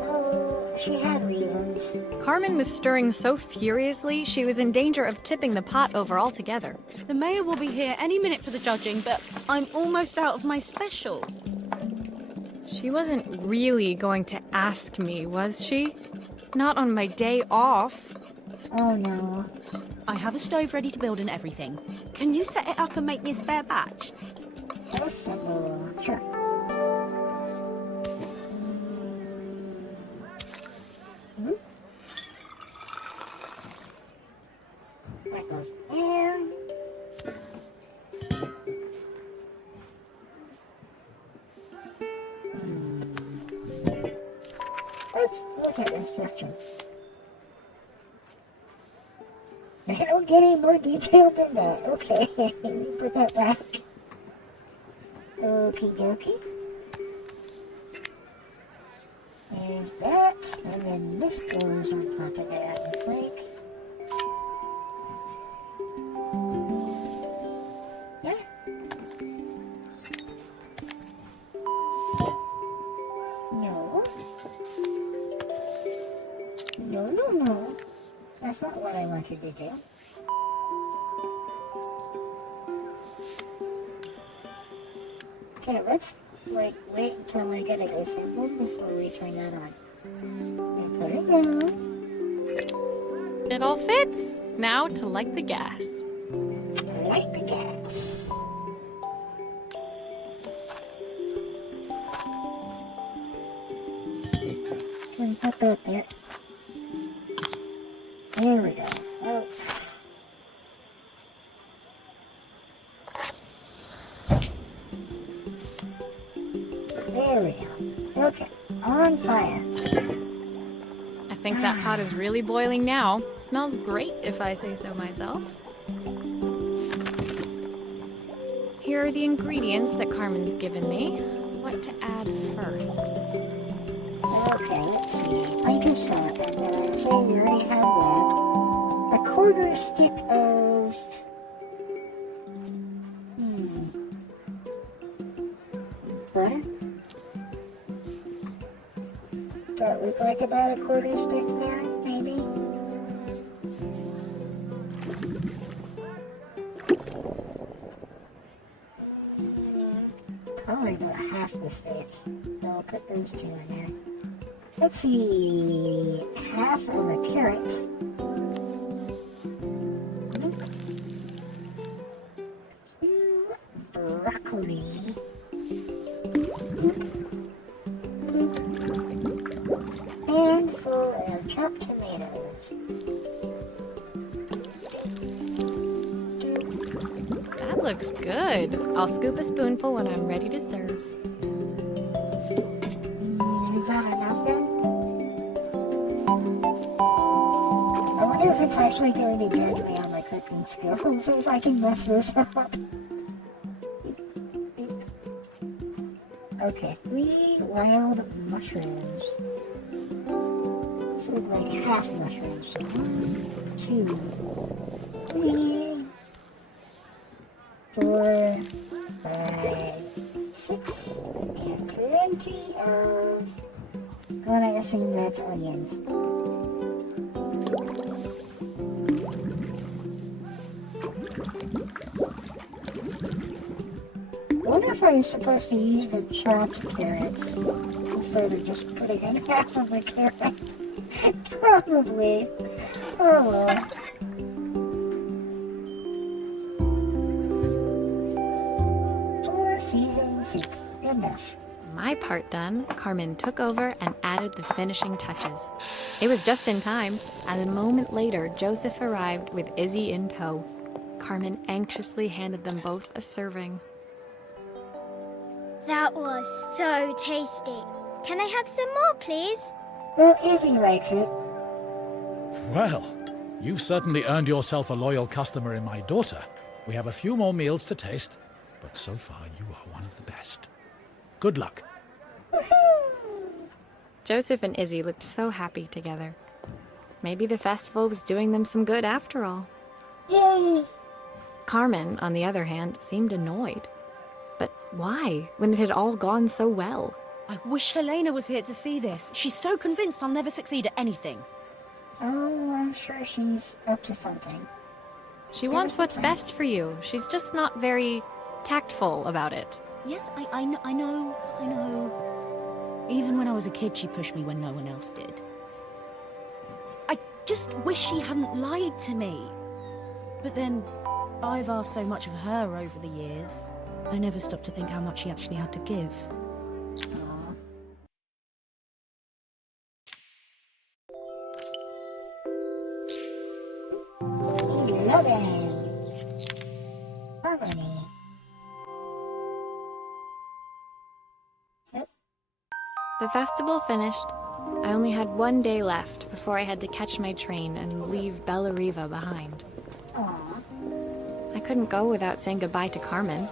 Oh, she had reasons. Carmen was stirring so furiously she was in danger of tipping the pot over altogether. The mayor will be here any minute for the judging, but I'm almost out of my special. She wasn't really going to ask me, was she? Not on my day off. Oh no. I have a stove ready to build and everything. Can you set it up and make me a spare batch? Possible. Sure. Hmm? That goes there. Let's look at instructions. They don't get any more detailed than that. Okay, let me put that back. Okie dokie. There's that, and then this goes on top of there, it looks like. Yeah. No. No. That's not what I wanted to do. Okay, let's wait until I get it assembled before we turn that on. And put it down. It all fits. Now to light the gas. Light the gas. And put that there. There we go. Oh. There we go. Okay, on fire. I think that pot is really boiling now. Smells great, if I say so myself. Here are the ingredients that Carmen's given me. What to add first? Okay, let's see. Pint of salt, and then I say we already have that. A quarter stick of... butter? Does that look like about a quarter stick there, maybe? Probably about half the stick. So I'll put those two in there. Let's see, half of a carrot. Two broccoli. Handful of chopped tomatoes. That looks good. I'll scoop a spoonful when I'm ready to serve. Is that enough then? I wonder if it's actually going to judge me on my cooking skills if I can mess this up. Okay, 3 wild mushrooms. This looks like half mushrooms. So 1, 2, 3, 4, 5, 6, and plenty of... well, I assume that's onions. I wonder if I'm supposed to use the chopped carrots instead of just putting in half of the carrot. Probably. Oh well. Four-season soup. Enough. My part done, Carmen took over and added the finishing touches. It was just in time, as a moment later, Joseph arrived with Izzy in tow. Carmen anxiously handed them both a serving. That was so tasty. Can I have some more, please? Well, Izzy likes it. Well, you've certainly earned yourself a loyal customer in my daughter. We have a few more meals to taste, but so far you are one of the best. Good luck. Joseph and Izzy looked so happy together. Maybe the festival was doing them some good after all. Yay! Carmen, on the other hand, seemed annoyed. But why, when it had all gone so well? I wish Helena was here to see this. She's so convinced I'll never succeed at anything. Oh, I'm sure she's up to something. She wants what's best for you. She's just not very tactful about it. Yes, I know. Even when I was a kid, she pushed me when no one else did. I just wish she hadn't lied to me. But then, I've asked so much of her over the years. I never stopped to think how much she actually had to give. Aw. Loving. Harmony. Yep. The festival finished. I only had one day left before I had to catch my train and leave Bella Riva behind. Aw. I couldn't go without saying goodbye to Carmen.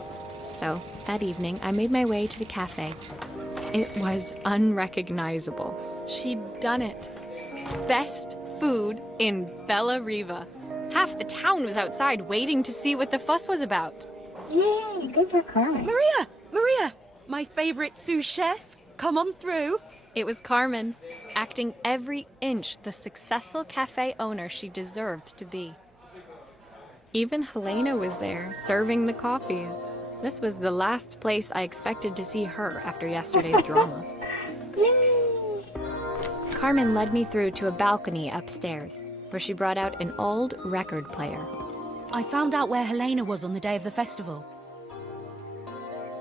So, that evening, I made my way to the cafe. It was unrecognizable. She'd done it. Best food in Bella Riva. Half the town was outside waiting to see what the fuss was about. Yay, good for Carmen. Maria! My favorite sous chef. Come on through. It was Carmen, acting every inch the successful cafe owner she deserved to be. Even Helena was there, serving the coffees. This was the last place I expected to see her after yesterday's drama. Yay! Carmen led me through to a balcony upstairs, where she brought out an old record player. I found out where Helena was on the day of the festival.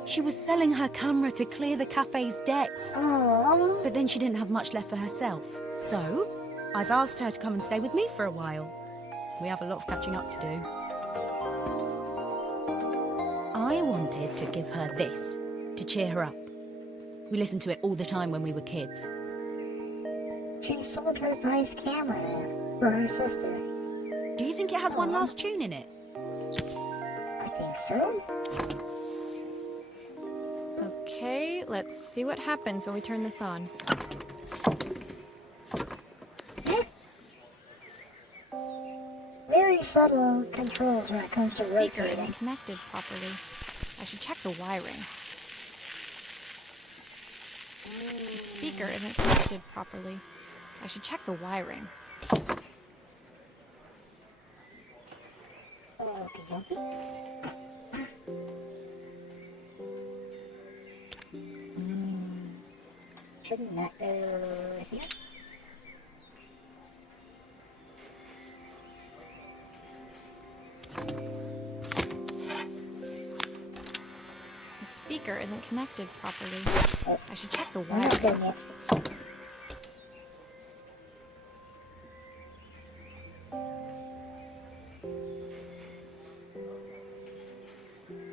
She was selling her camera to clear the cafe's debts. Aw. But then she didn't have much left for herself. So, I've asked her to come and stay with me for a while. We have a lot of catching up to do. I wanted to give her this, to cheer her up. We listened to it all the time when we were kids. She sold her prized camera for her sister. Do you think it has one last tune in it? I think so. Okay, let's see what happens when we turn this on. Very subtle controls when it comes The to speaker rotating. isn't connected properly. I should check the wiring. The speaker isn't connected properly. I should check the wiring. Okie dokie. Shouldn't that go here? The speaker isn't connected properly. I should check the Oh wiring. goodness.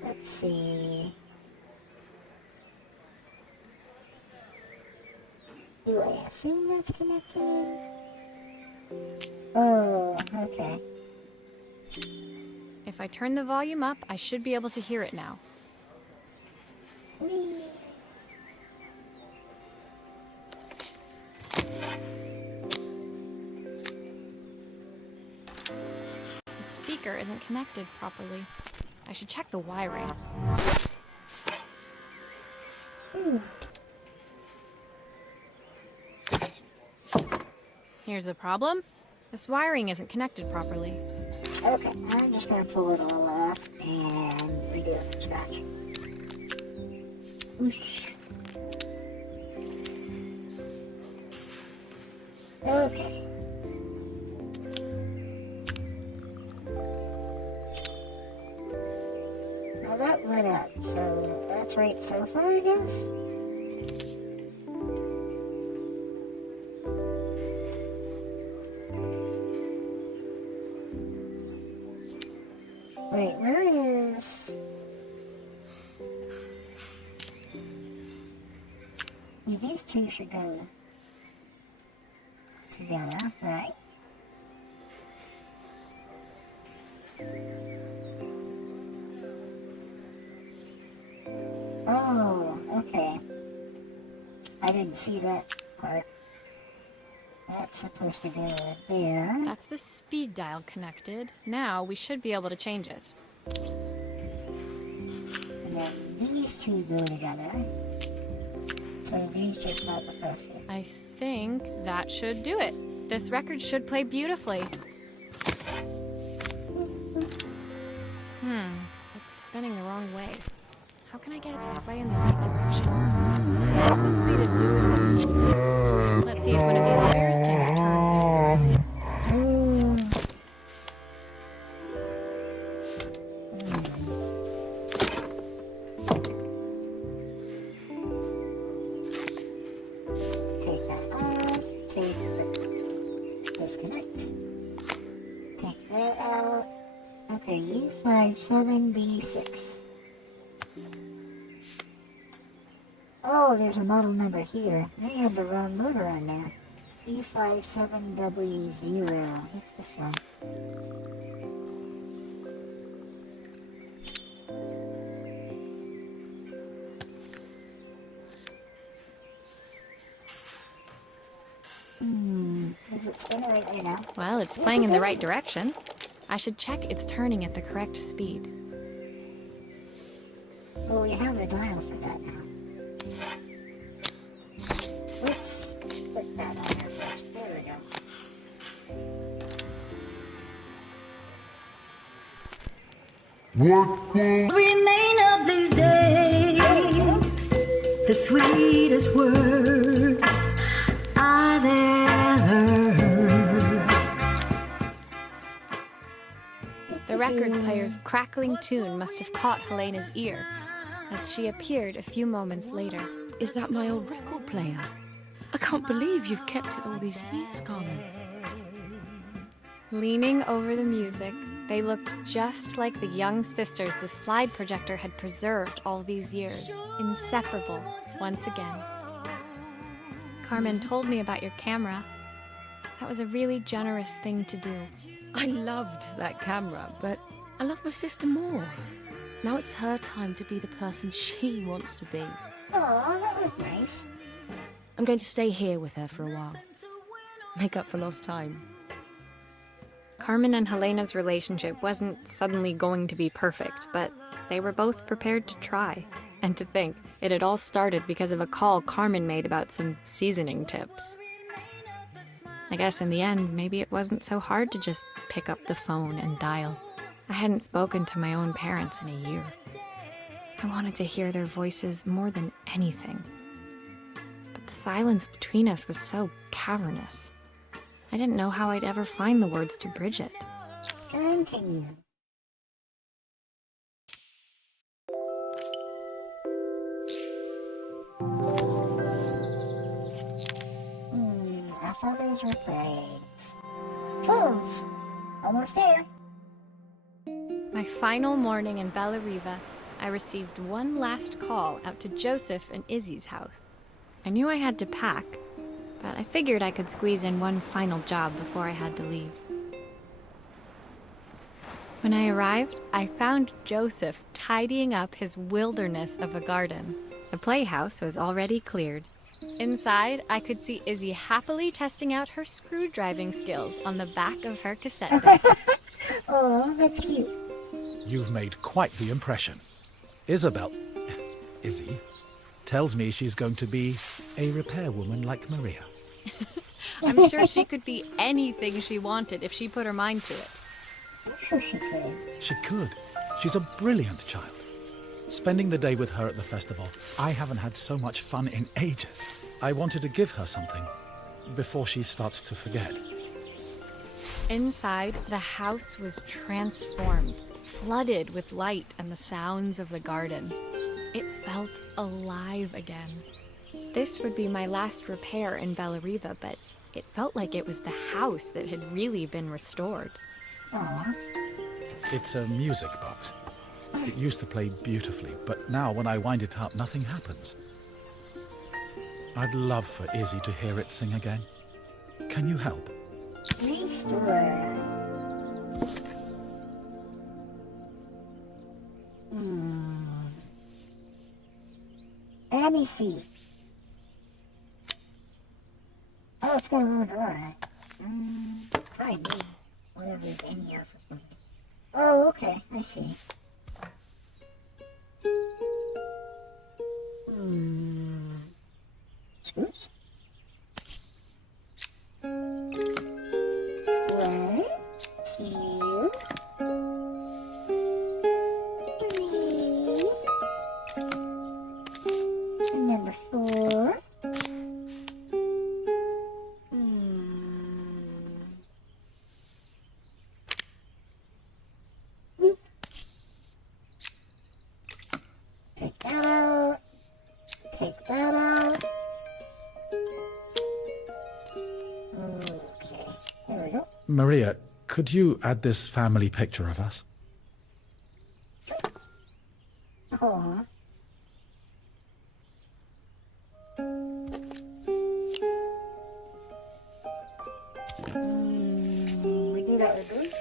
Let's see. Do I assume that's connected? Oh, okay. If I turn the volume up, I should be able to hear it now. Whee. The speaker isn't connected properly. I should check the wiring. Ooh. Here's the problem. This wiring isn't connected properly. Okay, I'm just gonna pull it all off and redo it from scratch. Whoosh. Okay. Now that went up, so that's right so far, I guess? Wait, where is... These two should go together, right? didn't see that part. That's supposed to go there. That's the speed dial connected. Now we should be able to change it. And then these two go together. So these just not the first one. I think that should do it. This record should play beautifully. It's spinning the wrong way. How can I get it to play in the right direction? What must be to do with it? Let's see if one of these spheres can turn things. Take that off. Take the disconnect. Take that out. Okay, U57B6. Oh, there's a model number here. They had the wrong motor on there. E57W0. What's this one? Is it spinning right now? Well, it's playing in the right direction. I should check it's turning at the correct speed. Well, we have the dial for that now. Let's put that on there first. There we go. What will remain of these days? The sweetest words I've ever heard. The record player's crackling tune must have caught Helena's ear, as she appeared a few moments later. Is that my old record player? I can't believe you've kept it all these years, Carmen. Leaning over the music, they looked just like the young sisters the slide projector had preserved all these years, inseparable once again. Carmen told me about your camera. That was a really generous thing to do. I loved that camera, but I love my sister more. Now it's her time to be the person she wants to be. Oh, that was nice. I'm going to stay here with her for a while. Make up for lost time. Carmen and Helena's relationship wasn't suddenly going to be perfect, but they were both prepared to try. And to think, it had all started because of a call Carmen made about some seasoning tips. I guess in the end, maybe it wasn't so hard to just pick up the phone and dial. I hadn't spoken to my own parents in a year. I wanted to hear their voices more than anything. But the silence between us was so cavernous. I didn't know how I'd ever find the words to bridge it. Continue. I thought those were praise. Phones! Almost there. My final morning in Bella Riva, I received one last call out to Joseph and Izzy's house. I knew I had to pack, but I figured I could squeeze in one final job before I had to leave. When I arrived, I found Joseph tidying up his wilderness of a garden. The playhouse was already cleared. Inside, I could see Izzy happily testing out her screw-driving skills on the back of her cassette deck. Oh, that's cute. You've made quite the impression. Izzy, tells me she's going to be a repairwoman like Maria. I'm sure she could be anything she wanted if she put her mind to it. I'm sure she could. She could. She's a brilliant child. Spending the day with her at the festival, I haven't had so much fun in ages. I wanted to give her something before she starts to forget. Inside, the house was transformed, flooded with light and the sounds of the garden. It felt alive again. This would be my last repair in Bella Riva, but it felt like it was the house that had really been restored. Aw. It's a music box. It used to play beautifully, but now when I wind it up, nothing happens. I'd love for Izzy to hear it sing again. Can you help? Restore. Let me see. Let's go over to right. Probably me. Whatever is in here for something. Oh, okay. I see. Scoots? One, two, three. And number 4. Take that out. Take that out. Okay, there we go. Maria, could you add this family picture of us? Aw. We do that with Bruce.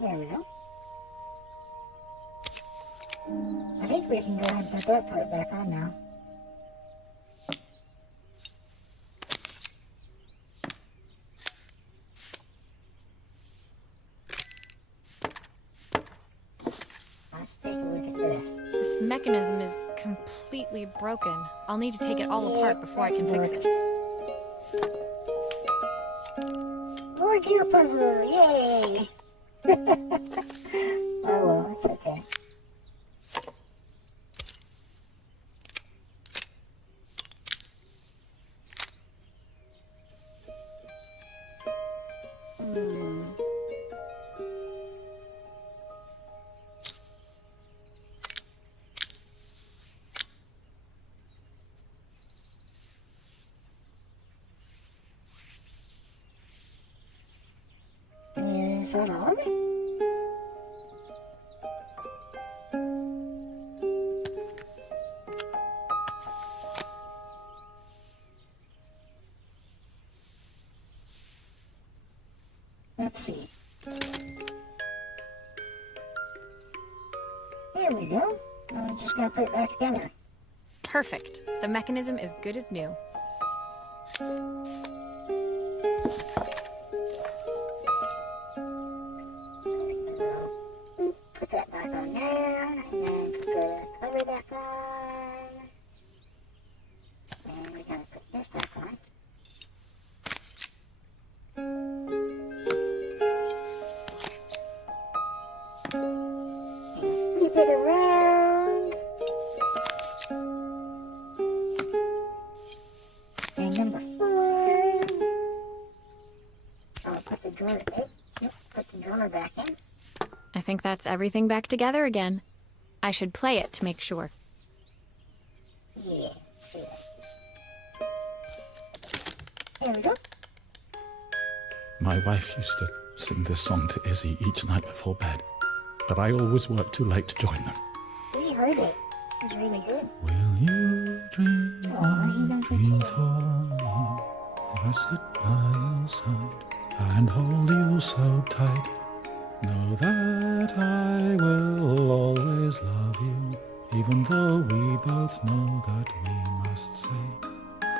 There we go. I think we can go ahead and put that part back on now. Let's take a look at this. This mechanism is completely broken. I'll need to take it all apart before I can fix it. More gear puzzle! Yay! Oh well, it's okay. Is that all of it? Let's see. There we go. I just gotta put it back together. Perfect. The mechanism is good as new. Put that back on there, and then put the cover back on. And we gotta put this back on. And flip it around. And number 4. I'll put the drawer, put the drawer back in. I think that's everything back together again. I should play it to make sure. Yeah, let's do that. There we go. My wife used to sing this song to Izzy each night before bed, but I always worked too late to join them. We heard it. It was really good. Will you dream a dream for me if I sit by your side and hold you so tight? Know that I will always love you, even though we both know that we must say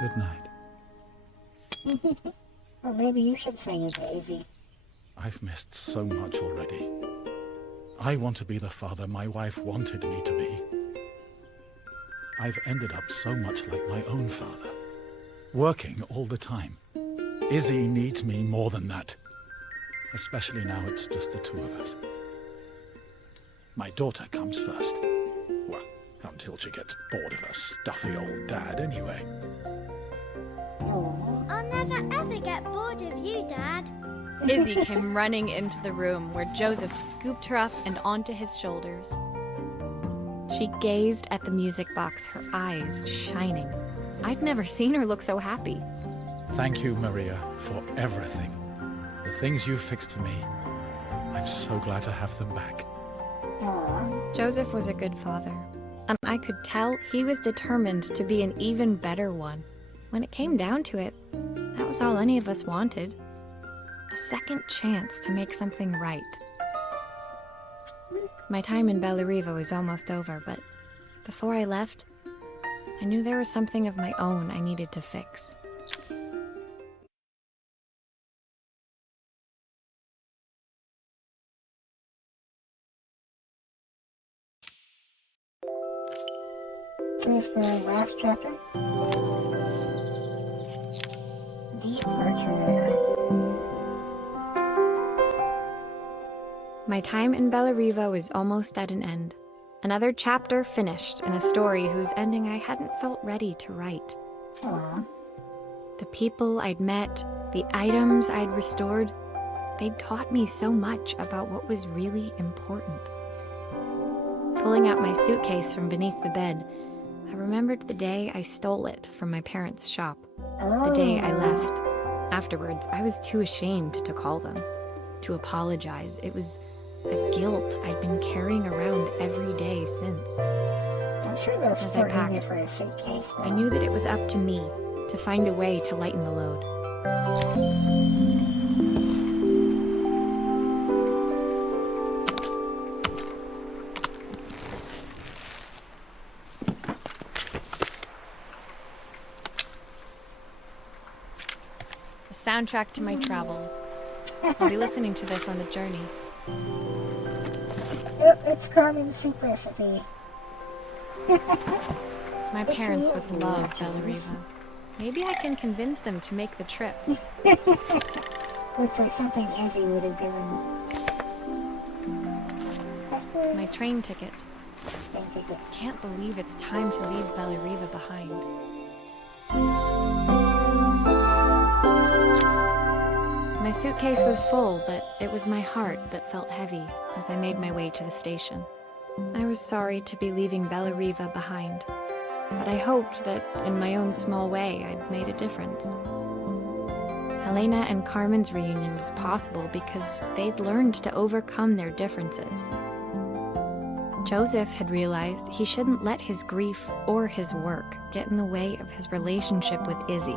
goodnight. Or maybe you should sing it to Izzy. I've missed so much already. I want to be the father my wife wanted me to be. I've ended up so much like my own father, working all the time. Izzy needs me more than that. Especially now it's just the two of us. My daughter comes first. Well, until she gets bored of her stuffy old dad anyway. Oh, I'll never ever get bored of you, Dad. Izzy came running into the room where Joseph scooped her up and onto his shoulders. She gazed at the music box, her eyes shining. I'd never seen her look so happy. Thank you, Maria, for everything. The things you fixed for me. I'm so glad to have them back. aw. Joseph was a good father, and I could tell he was determined to be an even better one. When it came down to it, that was all any of us wanted. A second chance to make something right. My time in Bellariva was almost over, but Before I left, I knew there was something of my own I needed to fix. So it's the last chapter. Departure. My time in Bellariva was almost at an end. Another chapter finished in a story whose ending I hadn't felt ready to write. Aw. The people I'd met, the items I'd restored, they'd taught me so much about what was really important. Pulling out my suitcase from beneath the bed, I remembered the day I stole it from my parents' shop. The day I left. Afterwards, I was too ashamed to call them, to apologize. It was a guilt I'd been carrying around every day since. I'm sure that's As I important packed, for a suitcase, though. I knew that it was up to me to find a way to lighten the load. The soundtrack to my travels. I'll be listening to this on the journey. Yep, it's Carmen's soup recipe. My parents would love Bellariva. Maybe I can convince them to make the trip. Looks like something Izzy would have given. Passport? My train ticket. Train ticket. Can't believe it's time to leave Bellariva behind. My suitcase was full, but it was my heart that felt heavy as I made my way to the station. I was sorry to be leaving Bellariva behind, but I hoped that, in my own small way, I'd made a difference. Helena and Carmen's reunion was possible because they'd learned to overcome their differences. Joseph had realized he shouldn't let his grief or his work get in the way of his relationship with Izzy.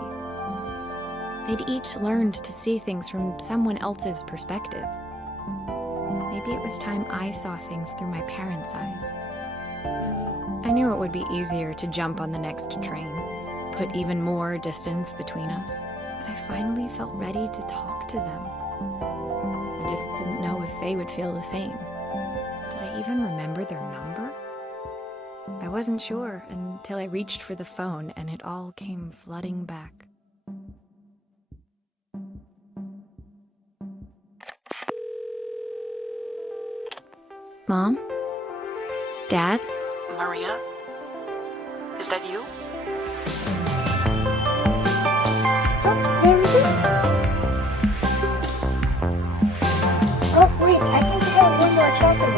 They'd each learned to see things from someone else's perspective. Maybe it was time I saw things through my parents' eyes. I knew it would be easier to jump on the next train, put even more distance between us, but I finally felt ready to talk to them. I just didn't know if they would feel the same. Did I even remember their number? I wasn't sure until I reached for the phone and it all came flooding back. Mom? Dad? Maria? Is that you? Oh, there we go. Oh, wait, I think we have one more chapter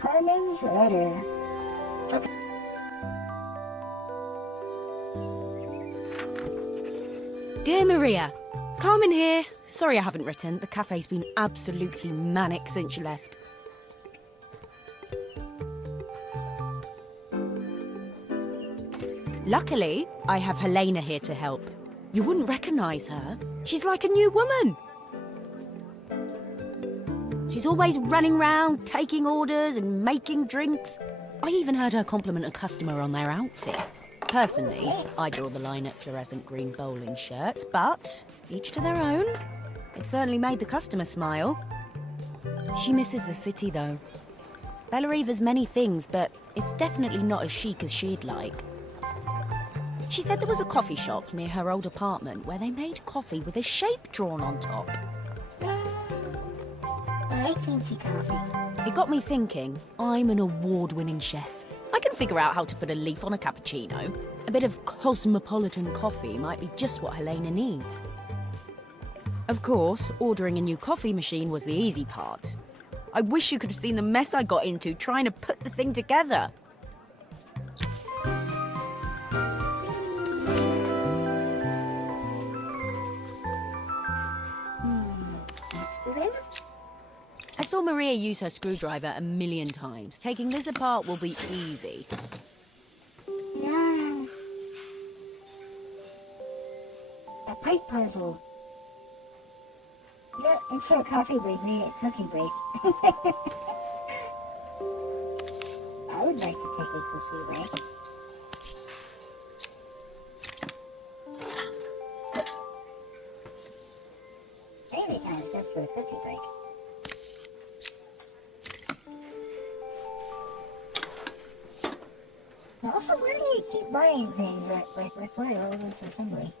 Carmen's letter. Okay. Dear Maria, Carmen here. Sorry I haven't written. The cafe's been absolutely manic since you left. Luckily, I have Helena here to help. You wouldn't recognise her. She's like a new woman. She's always running round, taking orders and making drinks. I even heard her compliment a customer on their outfit. Personally, I draw the line at fluorescent green bowling shirts, but each to their own. It certainly made the customer smile. She misses the city, though. Bellariva's many things, but it's definitely not as chic as she'd like. She said there was a coffee shop near her old apartment where they made coffee with a shape drawn on top. I like fancy coffee. It got me thinking, I'm an award-winning chef. I can figure out how to put a leaf on a cappuccino. A bit of cosmopolitan coffee might be just what Helena needs. Of course, ordering a new coffee machine was the easy part. I wish you could have seen the mess I got into trying to put the thing together. saw Maria use her screwdriver a million times. Taking this apart will be easy. Yeah. A pipe puzzle. Yeah, instead of coffee break, made it cookie break. I would like to take a cookie break. Maybe time's good for a cookie break. Also, where do you keep buying things that like require all this assembly?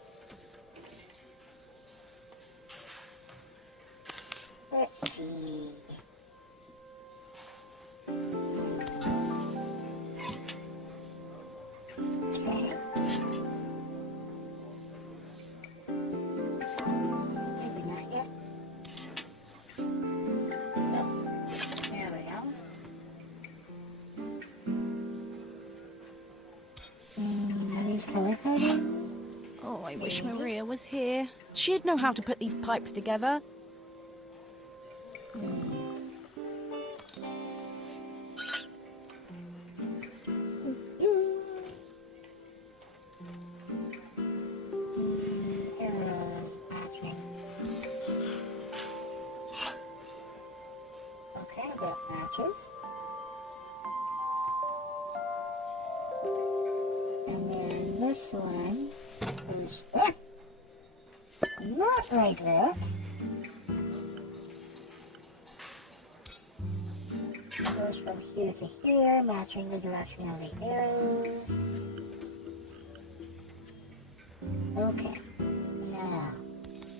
Let's see. Okay. Maybe not yet. Nope. There we go. Are these color coded? Oh, I wish Maria was here. She'd know how to put these pipes together. Arrows matching. Okay, that matches. And then this one is not like that. It goes from here to here, matching the direction of the arrows. Okay, now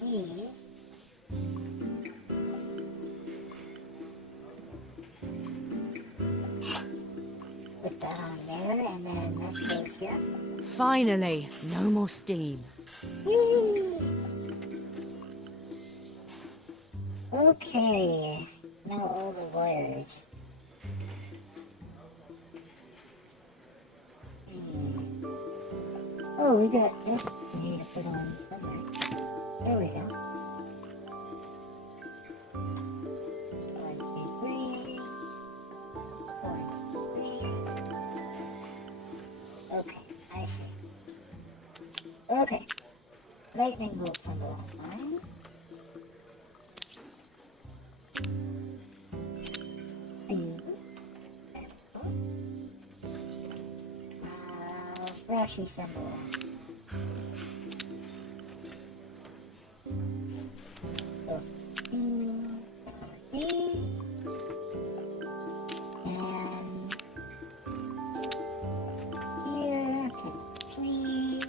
these. Put that on there, and then this goes here. Finally, no more steam. Whee! Okay, now all the wires. Oh, we got this we need to put on somewhere. There we go. 1, 2, 3. 1, 2, 3. Okay, I see. Okay. Lightning bolt symbol. Fine. Flashy symbol. So, and here to 3.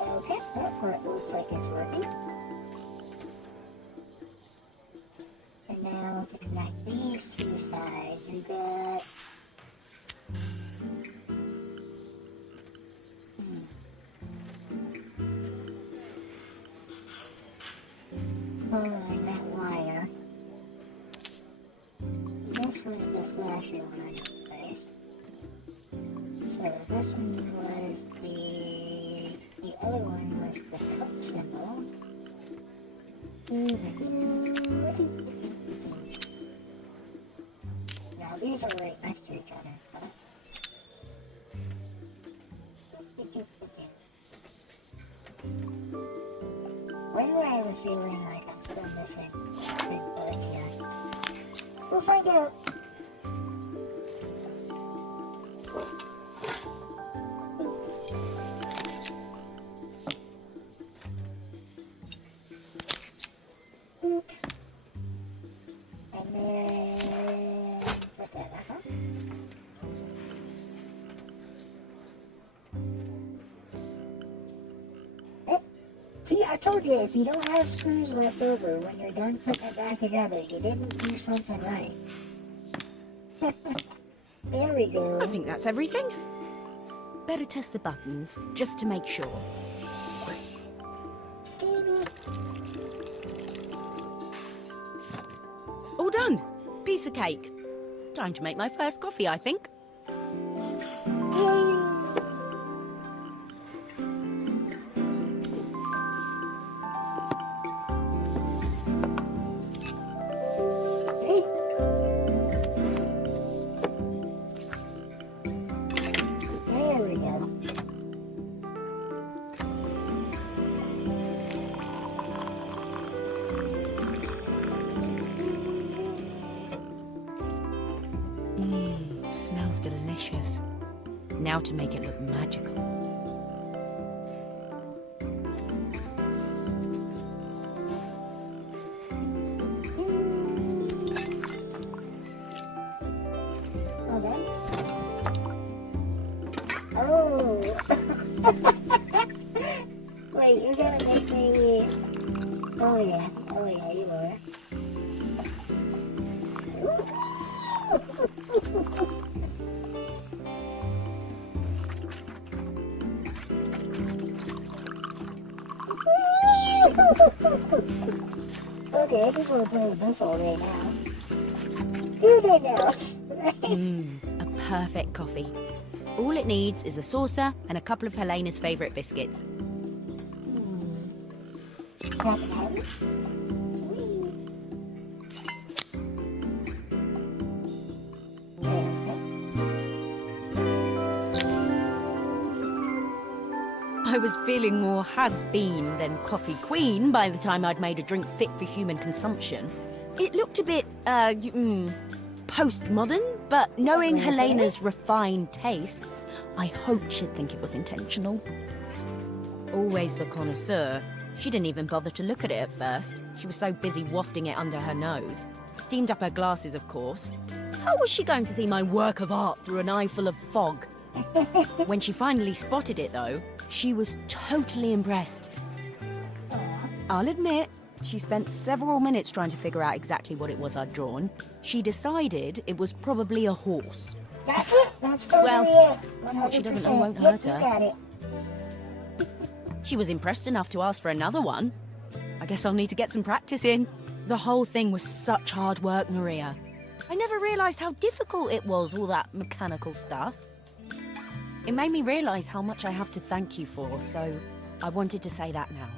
Okay, that part looks like it's working. And now to connect these two sides, we got following that wire. This was the flasher one, right? So this one was the other one was the cup symbol. Now these are right next to each other, so. Why do I have a feeling like I'm still missing big parts here? We'll find out. Boop. And then put that back on. See, I told you, if you don't have screws left over when you're done putting it back together, you didn't do something right. There we go. I think that's everything. Better test the buttons, just to make sure. Stevie. All done. Piece of cake. Time to make my first coffee, I think. Yay. Smells delicious. Now to make it look magical. Well done. Oh. Wait, you're gonna make me... Oh yeah, you are. Okay, I think we're playing this all day now. Good enough. A perfect coffee. All it needs is a saucer and a couple of Helena's favourite biscuits. I was feeling more has-been than coffee queen by the time I'd made a drink fit for human consumption. It looked a bit, postmodern, but knowing Helena's refined tastes, I hoped she'd think it was intentional. Always the connoisseur, she didn't even bother to look at it at first. She was so busy wafting it under her nose. Steamed up her glasses, of course. How was she going to see my work of art through an eye full of fog? When she finally spotted it, though, she was totally impressed. I'll admit, she spent several minutes trying to figure out exactly what it was I'd drawn. She decided it was probably a horse. That's it. That's totally Well, it. what she doesn't know 100%. won't hurt Yep, her. you got it. She was impressed enough to ask for another one. I guess I'll need to get some practice in. The whole thing was such hard work, Maria. I never realised how difficult it was, all that mechanical stuff. It made me realise how much I have to thank you for, so I wanted to say that now.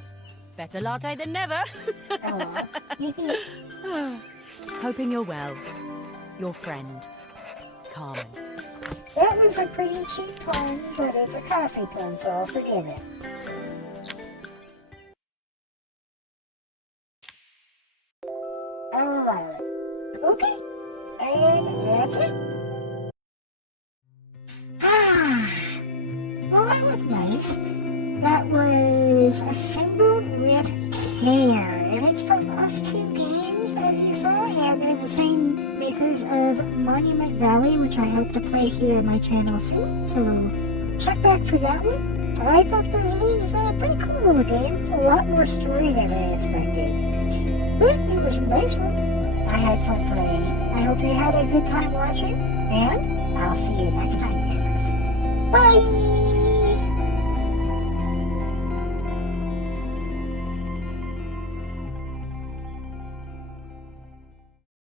Better latte than never. Hoping you're well. Your friend, Carmen. That was a pretty cheap pun, but it's a coffee pun, so I'll forgive it. I'll allow it. Okay. And that's it. Well, that was nice. That was Assembled with Care, and it's from UsTwo Games, as you saw, and they're the same makers of Monument Valley, which I hope to play here on my channel soon, so check back for that one. I thought this was a pretty cool little game, a lot more story than I expected. But it was a nice one. I had fun playing. I hope you had a good time watching, and I'll see you next time, gamers. Bye!